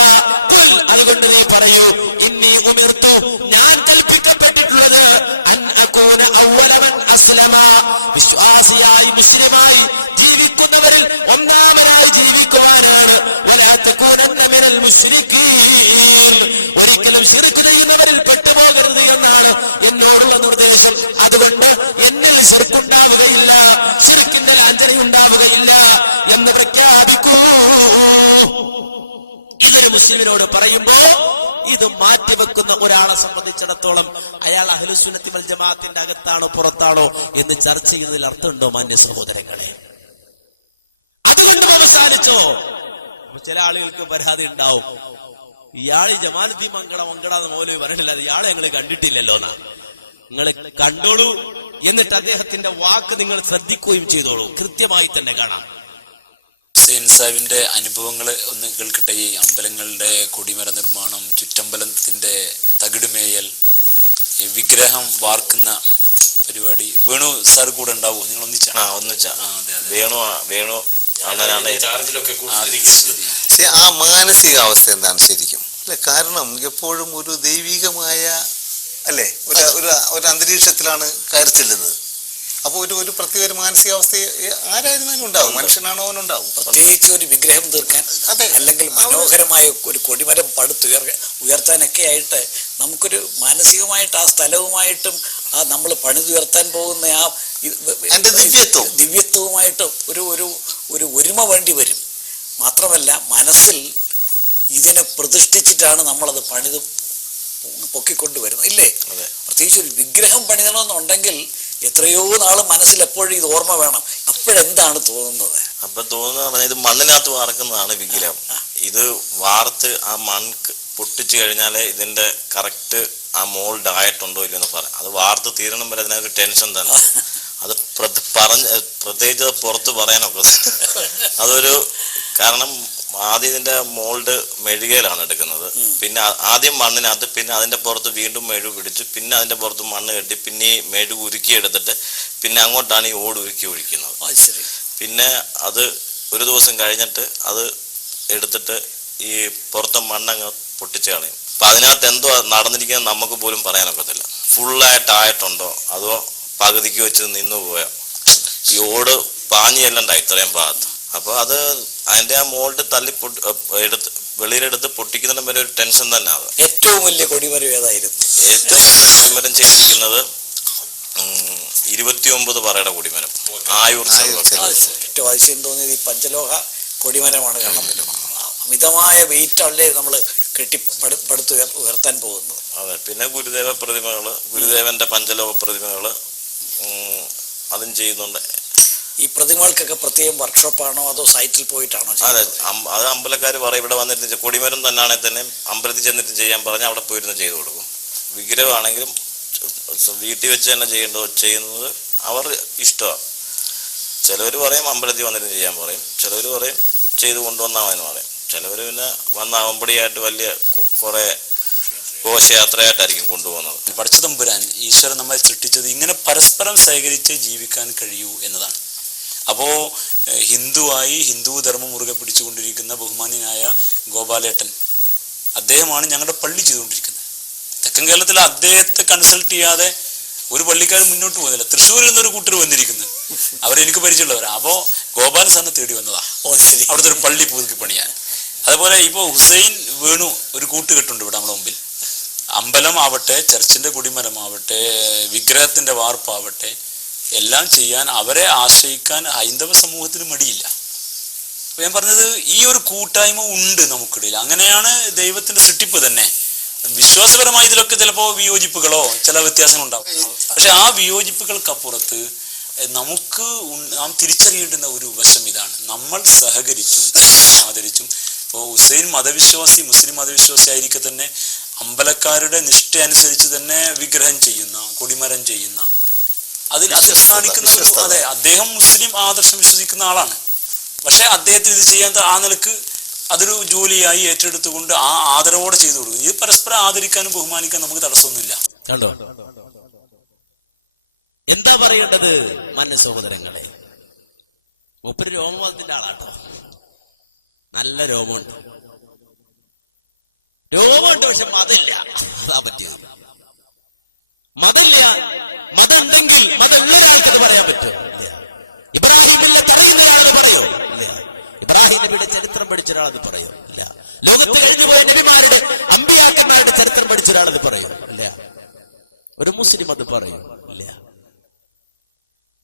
ഖുൽ, അതുകൊണ്ട് നീ പറയൂ, ഇന്നി ഉമിർതു, ഞാൻ കൽപ്പിക്കപ്പെട്ടിട്ടുള്ളത് അൻ അകൂന അവ്വല മൻ അസ്ലമ, വിശ്വാസിയായി മുസ്ലിമായി ജീവിക്കുന്നവരിൽ ഒന്നാമനായി ജീവിക്കുവാനാണ്. വലാ തകൂനന്ന മിനൽ മുശ്രികീൻ, ഒരിക്കലും ശിർക്ക് ചെയ്യുന്നവരിൽ പെട്ടുപോകരുത് എന്നാണ് എന്നോടുള്ള നിർദ്ദേശം. അതുകൊണ്ട് എന്നിൽ ശിർക്കുണ്ടാവുകയില്ല, ശിർക്കിന്റെ ലാഞ്ചന ഉണ്ടാവുകയില്ല എന്ന് പ്രഖ്യാപിക്കൂ. ഇതൊരു മുസ്ലിമിനോട് പറയുമ്പോ ഇത് മാറ്റിവെക്കുന്ന ഒരാളെ സംബന്ധിച്ചിടത്തോളം അയാൾ അഹ്ലുസുന്നത്തി വൽ ജമാഅത്തിന്റെ അകത്താണോ പുറത്താണോ എന്ന് ചർച്ച ചെയ്യുന്നതിൽ അർത്ഥമുണ്ടോ മാന്യ സഹോദരങ്ങളെ? അതുകൊണ്ടും അവസാനിച്ചോ? അപ്പൊ ചില ആളുകൾക്ക് പരാതി ഉണ്ടാവും, ഇയാള് ജമാലുദ്ദീൻ മങ്കടാന്ന് മൗലവി പറയണില്ല, അത് ഇയാളെ ഞങ്ങൾ കണ്ടിട്ടില്ലല്ലോ എന്നാ. നിങ്ങൾ കണ്ടോളൂ, എന്നിട്ട് അദ്ദേഹത്തിന്റെ വാക്ക് നിങ്ങൾ ശ്രദ്ധിക്കുകയും ചെയ്തോളൂ. കൃത്യമായി തന്നെ കാണാം. ഹുസൈൻ സാഹിബിന്റെ അനുഭവങ്ങൾ ഒന്ന് കേൾക്കട്ടെ. ഈ അമ്പലങ്ങളുടെ കൊടിമര നിർമ്മാണം, ചുറ്റമ്പലത്തിന്റെ തകിടുമേയൽ, വിഗ്രഹം വാർക്കുന്ന പരിപാടി. വേണു സാർ കൂടെ ഉണ്ടാവും? നിങ്ങൾ ഒന്നിച്ചാ? വേണു ചാർജിലൊക്കെ. ആ മാനസികാവസ്ഥ എന്താണ് ശരിക്കും അല്ലെ? കാരണം എപ്പോഴും ഒരു ദൈവികമായ അല്ലെ ഒരു അന്തരീക്ഷത്തിലാണ് കയറി ചെല്ലുന്നത്. അപ്പൊ ഒരു പ്രത്യേക ഒരു മാനസികാവസ്ഥ ആരായിരുന്നാലും ഉണ്ടാവും, മനുഷ്യനാണോ അവനുണ്ടാവും. പ്രത്യേകിച്ച് ഒരു വിഗ്രഹം തീർക്കാൻ, അല്ലെങ്കിൽ മനോഹരമായ ഒരു കൊടിമരം ഉയർത്താനൊക്കെ ആയിട്ട് നമുക്കൊരു മാനസികമായിട്ട് ആ സ്ഥലവുമായിട്ടും ആ നമ്മൾ പണിതുയർത്താൻ പോകുന്ന ആ ദിവ്യത്വവുമായിട്ട് ഒരു ഒരുമ വേണ്ടി വരും. മാത്രമല്ല മനസ്സിൽ ഇതിനെ പ്രതിഷ്ഠിച്ചിട്ടാണ് നമ്മളത് പണിത് പൊക്കിക്കൊണ്ടുവരുന്നത്, ഇല്ലേ? പ്രത്യേകിച്ച് ഒരു വിഗ്രഹം പണിതണമെന്നുണ്ടെങ്കിൽ എത്രയോ നാള് മനസ്സിൽ എപ്പോഴും ഇത് ഓർമ്മ വേണം. അപ്പോഴെന്താണ് തോന്നുന്നത്? അപ്പൊ തോന്നുന്നത് ഇത് മണ്ണിനകത്ത് വാർക്കുന്നതാണ് വിഗ്രഹം. ഇത് വാർത്ത് ആ മണ്ണ് പൊട്ടിച്ചു കഴിഞ്ഞാലേ ഇതിന്റെ കറക്റ്റ് ആ മോൾഡ് ആയിട്ടുണ്ടോ ഇല്ലെന്ന് പറയാം. അത് വാർത്ത് തീരണം വരെ അതിനൊരു ടെൻഷൻ തന്നെ. അത് പ്രത്യേകിച്ച് പുറത്ത് പറയാനൊക്കെ അതൊരു കാരണം. ആദ്യം ഇതിന്റെ മോൾഡ് മെഴുകയിലാണ് എടുക്കുന്നത്, പിന്നെ ആദ്യം മണ്ണിനകത്ത്, പിന്നെ അതിന്റെ പുറത്ത് വീണ്ടും മെഴുക് പിടിച്ചു, പിന്നെ അതിന്റെ പുറത്ത് മണ്ണ് കെട്ടി, പിന്നെ ഈ മെഴുക് ഉരുക്കി എടുത്തിട്ട് പിന്നെ അങ്ങോട്ടാണ് ഈ ഓട് ഉരുക്കി ഒഴിക്കുന്നത്. പിന്നെ അത് ഒരു ദിവസം കഴിഞ്ഞിട്ട് അത് എടുത്തിട്ട് ഈ പുറത്തെ മണ്ണങ്ങ് പൊട്ടിച്ച് കളയും. അപ്പൊ അതിനകത്ത് എന്തോ നടന്നിരിക്കുന്നത് നമുക്ക് പോലും പറയാനൊക്കത്തില്ല. ഫുള്ളായിട്ടായിട്ടുണ്ടോ അതോ പകുതിക്ക് വെച്ച് നിന്നു പോയോ? ഈ ഓട് പാഞ്ഞു ചെല്ലണ്ട ഇത്രയും ഭാഗത്ത്. അപ്പൊ അത് അതിന്റെ ആ മോൾഡ് എടുത്ത് വെളിയിലെടുത്ത് പൊട്ടിക്കുന്നിടം വരെ ഒരു ടെൻഷൻ തന്നെ അത്. ഏറ്റവും വലിയ കൊടിമരം ഏതായിരുന്നു? ഏറ്റവും വലിയ കൊടിമരം ചെയ്തിരിക്കുന്നത് 29 പറയുടെ കൊടിമരം ആയൂർ ഏറ്റവും അതിശയം തോന്നിയത് ഈ പഞ്ചലോഹ കൊടിമരമാണ്. കാരണം അമിതമായ വെയിറ്റ് അല്ലേ നമ്മൾ പടുത്ത് ഉയർത്താൻ പോകുന്നത്. അതെ. പിന്നെ ഗുരുദേവ പ്രതിമകള്, ഗുരുദേവന്റെ പഞ്ചലോക പ്രതിമകള് അതും ചെയ്യുന്നുണ്ട്. ഈ പ്രതിമകൾക്കൊക്കെ പ്രത്യേകം വർക്ക്ഷോപ്പാണോ അതോ സൈറ്റിൽ പോയിട്ടാണോ? അതെ, അത് അമ്പലക്കാർ പറയും ഇവിടെ വന്നിട്ട് കൊടിമരം തന്നെയാണെങ്കിൽ തന്നെ അമ്പലത്തിൽ ചെന്നിട്ട് ചെയ്യാൻ പറഞ്ഞാൽ അവിടെ പോയിരുന്ന് ചെയ്തു കൊടുക്കും. വിഗ്രഹമാണെങ്കിലും വീട്ടിൽ വെച്ച് തന്നെ ചെയ്യുന്നത് അവർ ഇഷ്ടമാണ്. ചിലവർ പറയും അമ്പലത്തിൽ വന്നിട്ട് ചെയ്യാൻ പറയും, ചിലവർ പറയും ചെയ്ത് കൊണ്ടുവന്നാമെന്ന് പറയും, ചിലവർ പിന്നെ വന്ന അമ്പടിയായിട്ട് വലിയ കുറെ ഘോഷയാത്രയായിട്ടായിരിക്കും കൊണ്ടുപോകുന്നത്. പടച്ചതമ്പുരാൻ ഈശ്വരൻ നമ്മളെ സൃഷ്ടിച്ചത് ഇങ്ങനെ പരസ്പരം സഹകരിച്ച് ജീവിക്കാൻ കഴിയൂ എന്നതാണ്. അപ്പോൾ ഹിന്ദുവായി ഹിന്ദു ധർമ്മം മുറുകെ പിടിച്ചുകൊണ്ടിരിക്കുന്ന ബഹുമാന്യനായ ഗോപാലേട്ടൻ, അദ്ദേഹമാണ് ഞങ്ങളുടെ പള്ളി ചെയ്തുകൊണ്ടിരിക്കുന്നത്. തെക്കൻ കേരളത്തിൽ അദ്ദേഹത്തെ കൺസൾട്ട് ചെയ്യാതെ ഒരു പള്ളിക്കാരും മുന്നോട്ട് പോകുന്നില്ല. തൃശ്ശൂരിൽ നിന്നൊരു കൂട്ടർ വന്നിരിക്കുന്നത്, അവരെനിക്ക് പരിചയമുള്ളവരാ. അപ്പോൾ ഗോപാല സാറിനെ തേടി വന്നതാ അവിടുത്തെ ഒരു പള്ളി പുതുക്കി പണിയാൻ. അതുപോലെ ഇപ്പോൾ ഹുസൈൻ വേണു ഒരു കൂട്ടുകെട്ടുണ്ട് ഇവിടെ നമ്മുടെ മുമ്പിൽ. അമ്പലം ആവട്ടെ, ചർച്ചിന്റെ കുടിമരമാവട്ടെ, വിഗ്രഹത്തിന്റെ വാർപ്പാവട്ടെ, എല്ലാം ചെയ്യാൻ അവരെ ആശ്രയിക്കാൻ ഹൈന്ദവ സമൂഹത്തിന് മടിയില്ല. അപ്പൊ ഞാൻ പറഞ്ഞത് ഈ ഒരു കൂട്ടായ്മ ഉണ്ട് നമുക്കിടയിൽ. അങ്ങനെയാണ് ദൈവത്തിന്റെ സൃഷ്ടിപ്പ് തന്നെ. വിശ്വാസപരമായി ഇതിലൊക്കെ ചിലപ്പോൾ വിയോജിപ്പുകളോ ചില വ്യത്യാസങ്ങളുണ്ടാവും. പക്ഷെ ആ വിയോജിപ്പുകൾക്കപ്പുറത്ത് നമുക്ക് നാം തിരിച്ചറിയേണ്ടുന്ന ഒരു വശം ഇതാണ്: നമ്മൾ സഹകരിച്ചും ആദരിച്ചും. ഇപ്പോൾ ഹുസൈൻ മതവിശ്വാസി, മുസ്ലിം മതവിശ്വാസി ആയിരിക്കെ തന്നെ അമ്പലക്കാരുടെ നിഷ്ഠ അനുസരിച്ച് തന്നെ വിഗ്രഹം ചെയ്യുന്ന, കൊടിമരം ചെയ്യുന്ന, അതിൽ കാണിക്കുന്ന ഒരു, അതെ, അദ്ദേഹം മുസ്ലിം ആദർശം വിശ്വസിക്കുന്ന ആളാണ്. പക്ഷെ അദ്ദേഹത്തിന് ഇത് ചെയ്യാൻ ആ നിലക്ക് അതൊരു ജോലിയായി ഏറ്റെടുത്തുകൊണ്ട് ആ ആദരവോടെ ചെയ്തു കൊടുക്കും. ഇത് പരസ്പരം ആദരിക്കാനും ബഹുമാനിക്കാനും നമുക്ക് തടസ്സമൊന്നുമില്ല. കണ്ടോ എന്താ പറയേണ്ടത്? മാന്യ സഹോദരങ്ങളെ, മൂപ്പര് രോമവാദത്തിന്റെ ആളാട്ടോ. നല്ല രോമമുണ്ട്, പക്ഷെ മതമില്ല. അതാ പറ്റിയത്. മതമില്ല. മതം ഉണ്ടെങ്കിൽ മതമുള്ള ഒരാൾക്കത് പറയാൻ പറ്റും? ഇല്ല. ഇബ്രാഹിമിനെ അറിയുന്ന ഒരാളത് പറയോ? ഇല്ല. ഇബ്രാഹിം നബിയുടെ ചരിത്രം പഠിച്ച ഒരാളത് പറയോ? ഇല്ല. ലോകത്ത് കഴിഞ്ഞുപോയ നബിമാരുടെ, അമ്പിയാക്കന്മാരുടെ ചരിത്രം പഠിച്ച ഒരാളത് പറയോ? ഇല്ല. ഒരു മുസ്ലിം അത് പറയും? ഇല്ല.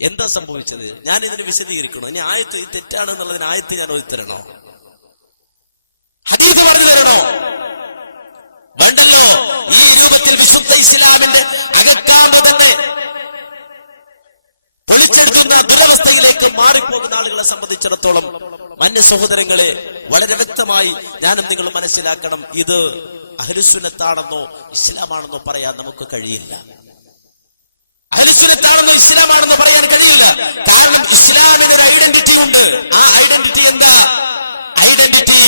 എന്താ സംഭവിച്ചത്? ഞാൻ ഇതിന് വിശദീകരിക്കണോ? ഇനി ആയത്ത് ഇത് തെറ്റാണെന്നുള്ളതിന് ആയത്ത് ഞാൻ ഒതുത്തരണോ? ഹദീസ് പറഞ്ഞു തരണോ? വേണ്ടല്ലോ. ഈ രൂപത്തിൽ വിശുദ്ധ ഇസ്ലാമിന്റെ അകക്കാമ്പ് തന്നെ പൊളിച്ചെടുത്തുന്ന ദുരവസ്ഥയിലേക്ക് മാറിപ്പോകുന്ന ആളുകളെ സംബന്ധിച്ചിടത്തോളം മാന്യ സഹോദരങ്ങളെ, വളരെ വ്യക്തമായി ഞാനും നിങ്ങൾ മനസ്സിലാക്കണം, ഇത് അഹ്ലുസുന്നത്താണെന്നോ ഇസ്ലാമാണെന്നോ പറയാൻ നമുക്ക് കഴിയില്ല. അഹ്ലുസുന്നത്താണെന്നോ ഇസ്ലാമാണെന്നോ പറയാൻ കഴിയില്ല. കാരണം ഇസ്ലാമിന് ഒരു ഐഡന്റിറ്റി ഉണ്ട്. ആ ഐഡന്റിറ്റി എന്താ? ഐഡന്റിറ്റി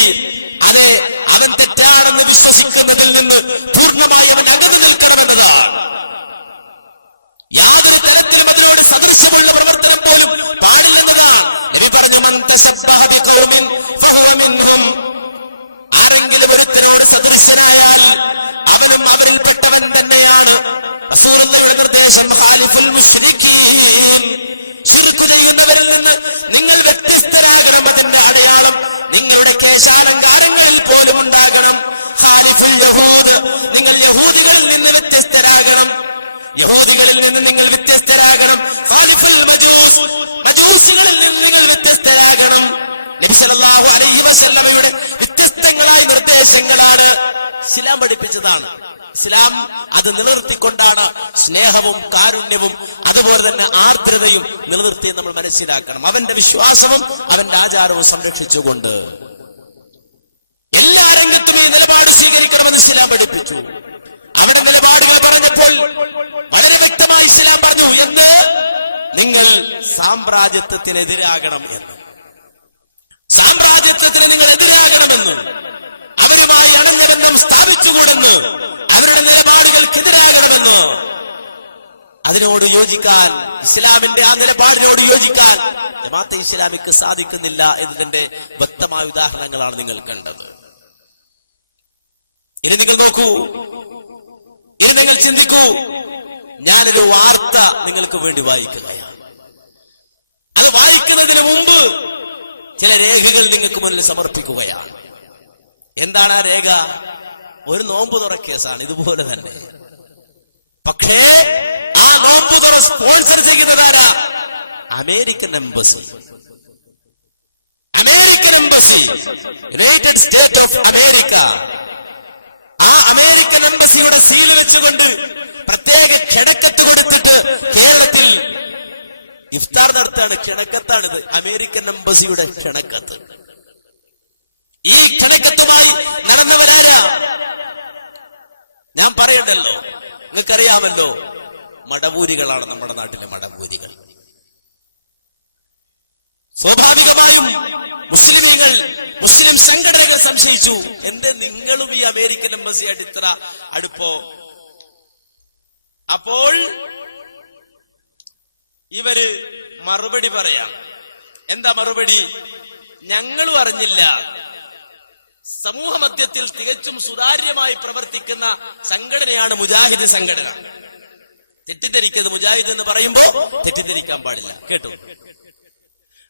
അതെ, അവൻ തെറ്റാണെന്ന് വിശ്വസിക്കുന്നതിൽ നിന്ന് പൂർണ്ണമായി അവൻ അകന്നു നിൽക്കണമെന്നതാണ്. യാതൊരു തരത്തിലും അതിനോട് സദൃശ്യമുള്ള പ്രവർത്തനം പോലും പാടില്ലെന്നതാണ്. നബി പറഞ്ഞു, മൻ തശബ്ബഹ ബിഖൗമിൻ ഫഹുവ മിൻഹും. ആരെങ്കിലും ഒരുത്തനോട് സദൃശ്യനായാൽ അവനും അവരിൽപ്പെട്ടവൻ തന്നെയാണ്. റസൂലുള്ളാഹിയുടെ നിർദ്ദേശം, ഖാലിഫുൽ മുശ്രിക്കീൻ. ശിർക്ക് ചെയ്യുന്നവരിൽ നിന്ന് നിങ്ങൾ വ്യത്യസ്തരാകണം. അതിന്റെ അടയാളം നിങ്ങളുടെ കേശാലങ്കാരങ്ങളിൽ പോലും ഉണ്ടാകണം. ഖാലിഫുൽ യഹൂദ്, നിങ്ങൾ യഹൂദികളിൽ നിന്ന് വ്യത്യസ്തരാകണം. യഹൂദികളിൽ നിന്ന് നിങ്ങൾ വ്യത്യസ്തരാകണം. ഖാലിഫുൽ മജൂസ്, മജൂസികളിൽ നിന്ന് നിങ്ങൾ വ്യത്യസ്തരാകണം. നബി സല്ലല്ലാഹു അലൈഹി വസല്ലമയുടെ വ്യത്യസ്തങ്ങളായ നിർദ്ദേശങ്ങളാണ് ഇസ്ലാം പഠിപ്പിച്ചതാണ്. ഇസ്ലാം അത് നിലനിർത്തിക്കൊണ്ടാണ് സ്നേഹവും കാരുണ്യവും അതുപോലെ തന്നെ ആർദ്രതയും നിലനിർത്തി നമ്മൾ മനസ്സിലാക്കണം. അവന്റെ വിശ്വാസവും അവന്റെ ആചാരവും സംരക്ഷിച്ചുകൊണ്ട് എല്ലാ രംഗത്തും ഈ നിലപാട് സ്വീകരിക്കണമെന്ന് ഇസ്ലാം പഠിപ്പിച്ചു. അവിടെ നിലപാടുകൾ പറഞ്ഞപ്പോൾ വളരെ വ്യക്തമായി ഇസ്ലാം പറഞ്ഞു, എന്ന് നിങ്ങൾ സാമ്രാജ്യത്വത്തിനെതിരാകണം എന്ന്. സാമ്രാജ്യത്വത്തിന് നിങ്ങൾ എതിരാകണമെന്ന്, അവരുമായി അണഞ്ഞ ബന്ധം സ്ഥാപിച്ചുകൂടെന്ന്, അവരുടെ നിലപാടുകൾക്കെതിരാകണമെന്ന്, അതിനോട് യോജിക്കാൻ, ഇസ്ലാമിന്റെ ആ നിലപാടിനോട് യോജിക്കാൻ ജമാഅത്തെ ഇസ്ലാമിക്ക് സാധിക്കുന്നില്ല എന്നതിന്റെ വ്യക്തമായ ഉദാഹരണങ്ങളാണ് നിങ്ങൾ കണ്ടത്. ഇനി നിങ്ങൾ നോക്കൂ, ഇനി നിങ്ങൾ ചിന്തിക്കൂ. ഞാനൊരു വാർത്ത നിങ്ങൾക്ക് വേണ്ടി വായിക്കുകയാണ്. അത് വായിക്കുന്നതിന് മുമ്പ് ചില രേഖകൾ നിങ്ങൾക്ക് മുന്നിൽ സമർപ്പിക്കുകയാണ്. എന്താണ് ആ രേഖ? ഒരു നോമ്പ് തുറ കേസാണ്, ഇതുപോലെ തന്നെ. പക്ഷേ ആ നോമ്പ് തുറ സ്പോൺസർ ചെയ്യുന്നതാരാ? American embassy. American embassy, united state of America. ആ അമേരിക്കൻ എംബസിയുടെ സീല് വെച്ചുകൊണ്ട് പ്രത്യേക ക്ഷണക്കത്ത് കൊടുത്തിട്ട് കേരളത്തിൽ ഇഫ്താർ നടത്താണ്. ക്ഷണക്കത്താണിത്, അമേരിക്കൻ എംബസിയുടെ ക്ഷണക്കത്ത്. ഈ ക്ഷണക്കത്തുമായി നടന്നവരാരാ? ഞാൻ പറയണ്ടല്ലോ, നിങ്ങൾക്കറിയാമല്ലോ, മടവൂരികളാണ് നമ്മുടെ നാട്ടിലെ മടവൂരികൾ. സ്വാഭാവികമായും മുസ്ലിമീങ്ങൾ, മുസ്ലിം സംഘടനകൾ സംശയിച്ചു, എന്തേ നിങ്ങളും ഈ അമേരിക്കൻ എംബസിയായിട്ട് ഇത്ര അടുപ്പോ? അപ്പോൾ ഇവര് മറുപടി പറയാം. എന്താ മറുപടി? ഞങ്ങളും അറിഞ്ഞില്ല, സമൂഹ മധ്യത്തിൽ തികച്ചും സുതാര്യമായി പ്രവർത്തിക്കുന്ന സംഘടനയാണ് മുജാഹിദ് സംഘടന. തെറ്റിദ്ധരിക്കരുത്, മുജാഹിദ് എന്ന് പറയുമ്പോ തെറ്റിദ്ധരിക്കാൻ പാടില്ല, കേട്ടോ.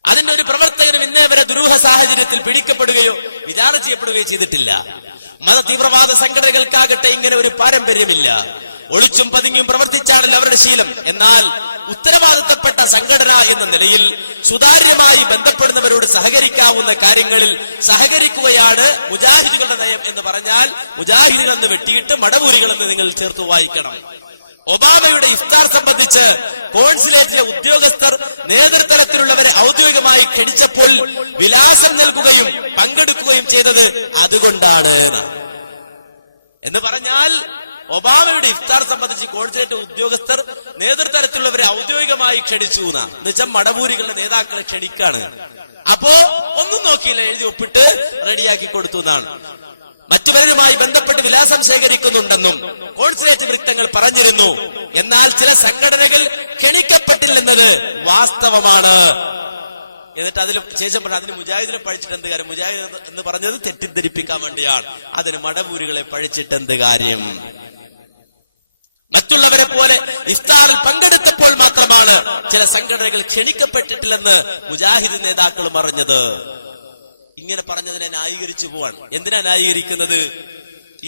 അതിന്റെ ഒരു പ്രവർത്തകനും ഇന്നേ വരെ ദുരൂഹ സാഹചര്യത്തിൽ പിടിക്കപ്പെടുകയോ വിചാരണ ചെയ്യപ്പെടുകയോ ചെയ്തിട്ടില്ല. മത തീവ്രവാദ സംഘടനകൾക്കാകട്ടെ ഇങ്ങനെ ഒരു പാരമ്പര്യമില്ല. ഒളിച്ചും പതുങ്ങിയും പ്രവർത്തിച്ചാണല്ലോ അവരുടെ ശീലം. എന്നാൽ ഉത്തരവാദിത്തപ്പെട്ട സംഘടന എന്ന നിലയിൽ സുതാര്യമായി ബന്ധപ്പെടുന്നവരോട് സഹകരിക്കാവുന്ന കാര്യങ്ങളിൽ സഹകരിക്കുകയാണ് മുജാഹിദുകളുടെ നയം എന്ന് പറഞ്ഞാൽ മുജാഹിദുകൾ എന്ന് വെട്ടിയിട്ട് മടവൂരികൾ എന്ന് നിങ്ങൾ ചേർത്ത് വായിക്കണം. ഒബാമയുടെ ഇഫ്താർ സംബന്ധിച്ച് കോൺസുലേറ്റിലെ ഉദ്യോഗസ്ഥർ നേതൃതലത്തിലുള്ളവരെ ഔദ്യോഗികമായി ക്ഷണിച്ചപ്പോൾ വിലാസം നൽകുകയും പങ്കെടുക്കുകയും ചെയ്തത് അതുകൊണ്ടാണ് എന്ന് പറഞ്ഞാൽ, ഒബാമയുടെ ഇഫ്താർ സംബന്ധിച്ച് കോൺസുലേറ്റ് ഉദ്യോഗസ്ഥർ നേതൃതലത്തിലുള്ളവരെ ഔദ്യോഗികമായി ക്ഷണിച്ചു എന്നുവെച്ചാൽ മടവൂരികളുടെ നേതാക്കളെ ക്ഷണിക്കാണ്. അപ്പോ ഒന്നും നോക്കിയില്ല, എഴുതി ഒപ്പിട്ട് റെഡിയാക്കി കൊടുത്തു എന്നാണ്. മറ്റു പലരുമായി ബന്ധപ്പെട്ട് വിലാസം ശേഖരിക്കുന്നുണ്ടെന്നും കോൺസുലേറ്റ് വൃത്തങ്ങൾ പറഞ്ഞിരുന്നു. എന്നാൽ ചില സംഘടനകൾ ക്ഷണിക്കപ്പെട്ടില്ലെന്നത് വാസ്തവമാണ്. എന്നിട്ട് അതിൽ ശേഷം പറഞ്ഞ അതിന് മുജാഹിദിനെ പഴിച്ചിട്ട് എന്ത് കാര്യം? മുജാഹിദ് എന്ന് പറഞ്ഞത് തെറ്റിദ്ധരിപ്പിക്കാൻ വേണ്ടിയാണ്. അതിന് മടവൂരികളെ പഴിച്ചിട്ട് എന്ത് കാര്യം? മറ്റുള്ളവരെ പോലെ ഇഫ്താറിൽ പങ്കെടുത്തപ്പോൾ മാത്രമാണ് ചില സംഘടനകൾ ക്ഷണിക്കപ്പെട്ടിട്ടില്ലെന്ന് മുജാഹിദ് നേതാക്കളും അറിഞ്ഞത്. ഇങ്ങനെ പറഞ്ഞതിനെ ന്യായീകരിച്ചു പോവാണ്. എന്തിനാ ന്യായീകരിക്കുന്നത്?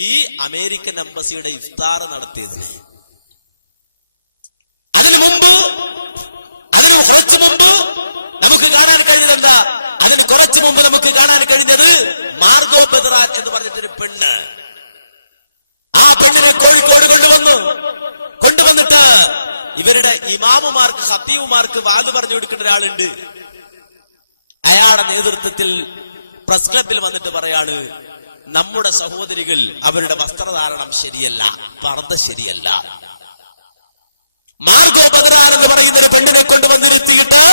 ഈ അമേരിക്കൻ എംബസിയുടെ ഇഫ്താർ നടത്തിയതിന്. അതിനു കുറച്ചു മുമ്പ് നമുക്ക് കാണാൻ കഴിഞ്ഞത് എന്താ? അതിന് കുറച്ചു മുമ്പ് നമുക്ക് കാണാൻ കഴിഞ്ഞത് മാർഗോ ബദ്റാൻ എന്ന് പറഞ്ഞിട്ടൊരു പെണ്ണ്. ആ പെണ്ണിനെ കോഴിക്കോട് കൊണ്ടുവന്നിട്ട് ഇവരുടെ ഇമാമുമാർക്ക്, ഖത്തീബുമാർക്ക് വാല് പറഞ്ഞു കൊടുക്കുന്ന ഒരാളുണ്ട്. അയാളുടെ നേതൃത്വത്തിൽ പ്രസ് ക്ലബിൽ വന്നിട്ട് പറയാണ്, നമ്മുടെ സഹോദരികൾ അവരുടെ വസ്ത്രധാരണം ശരിയല്ല, പർദ്ദ ശരിയല്ല. മാർഗോ ബദ്റാൻ എന്ന് പറയുന്ന ഒരു പെണ്ണിനെ കൊണ്ടുവന്നിരുത്തിയിട്ട്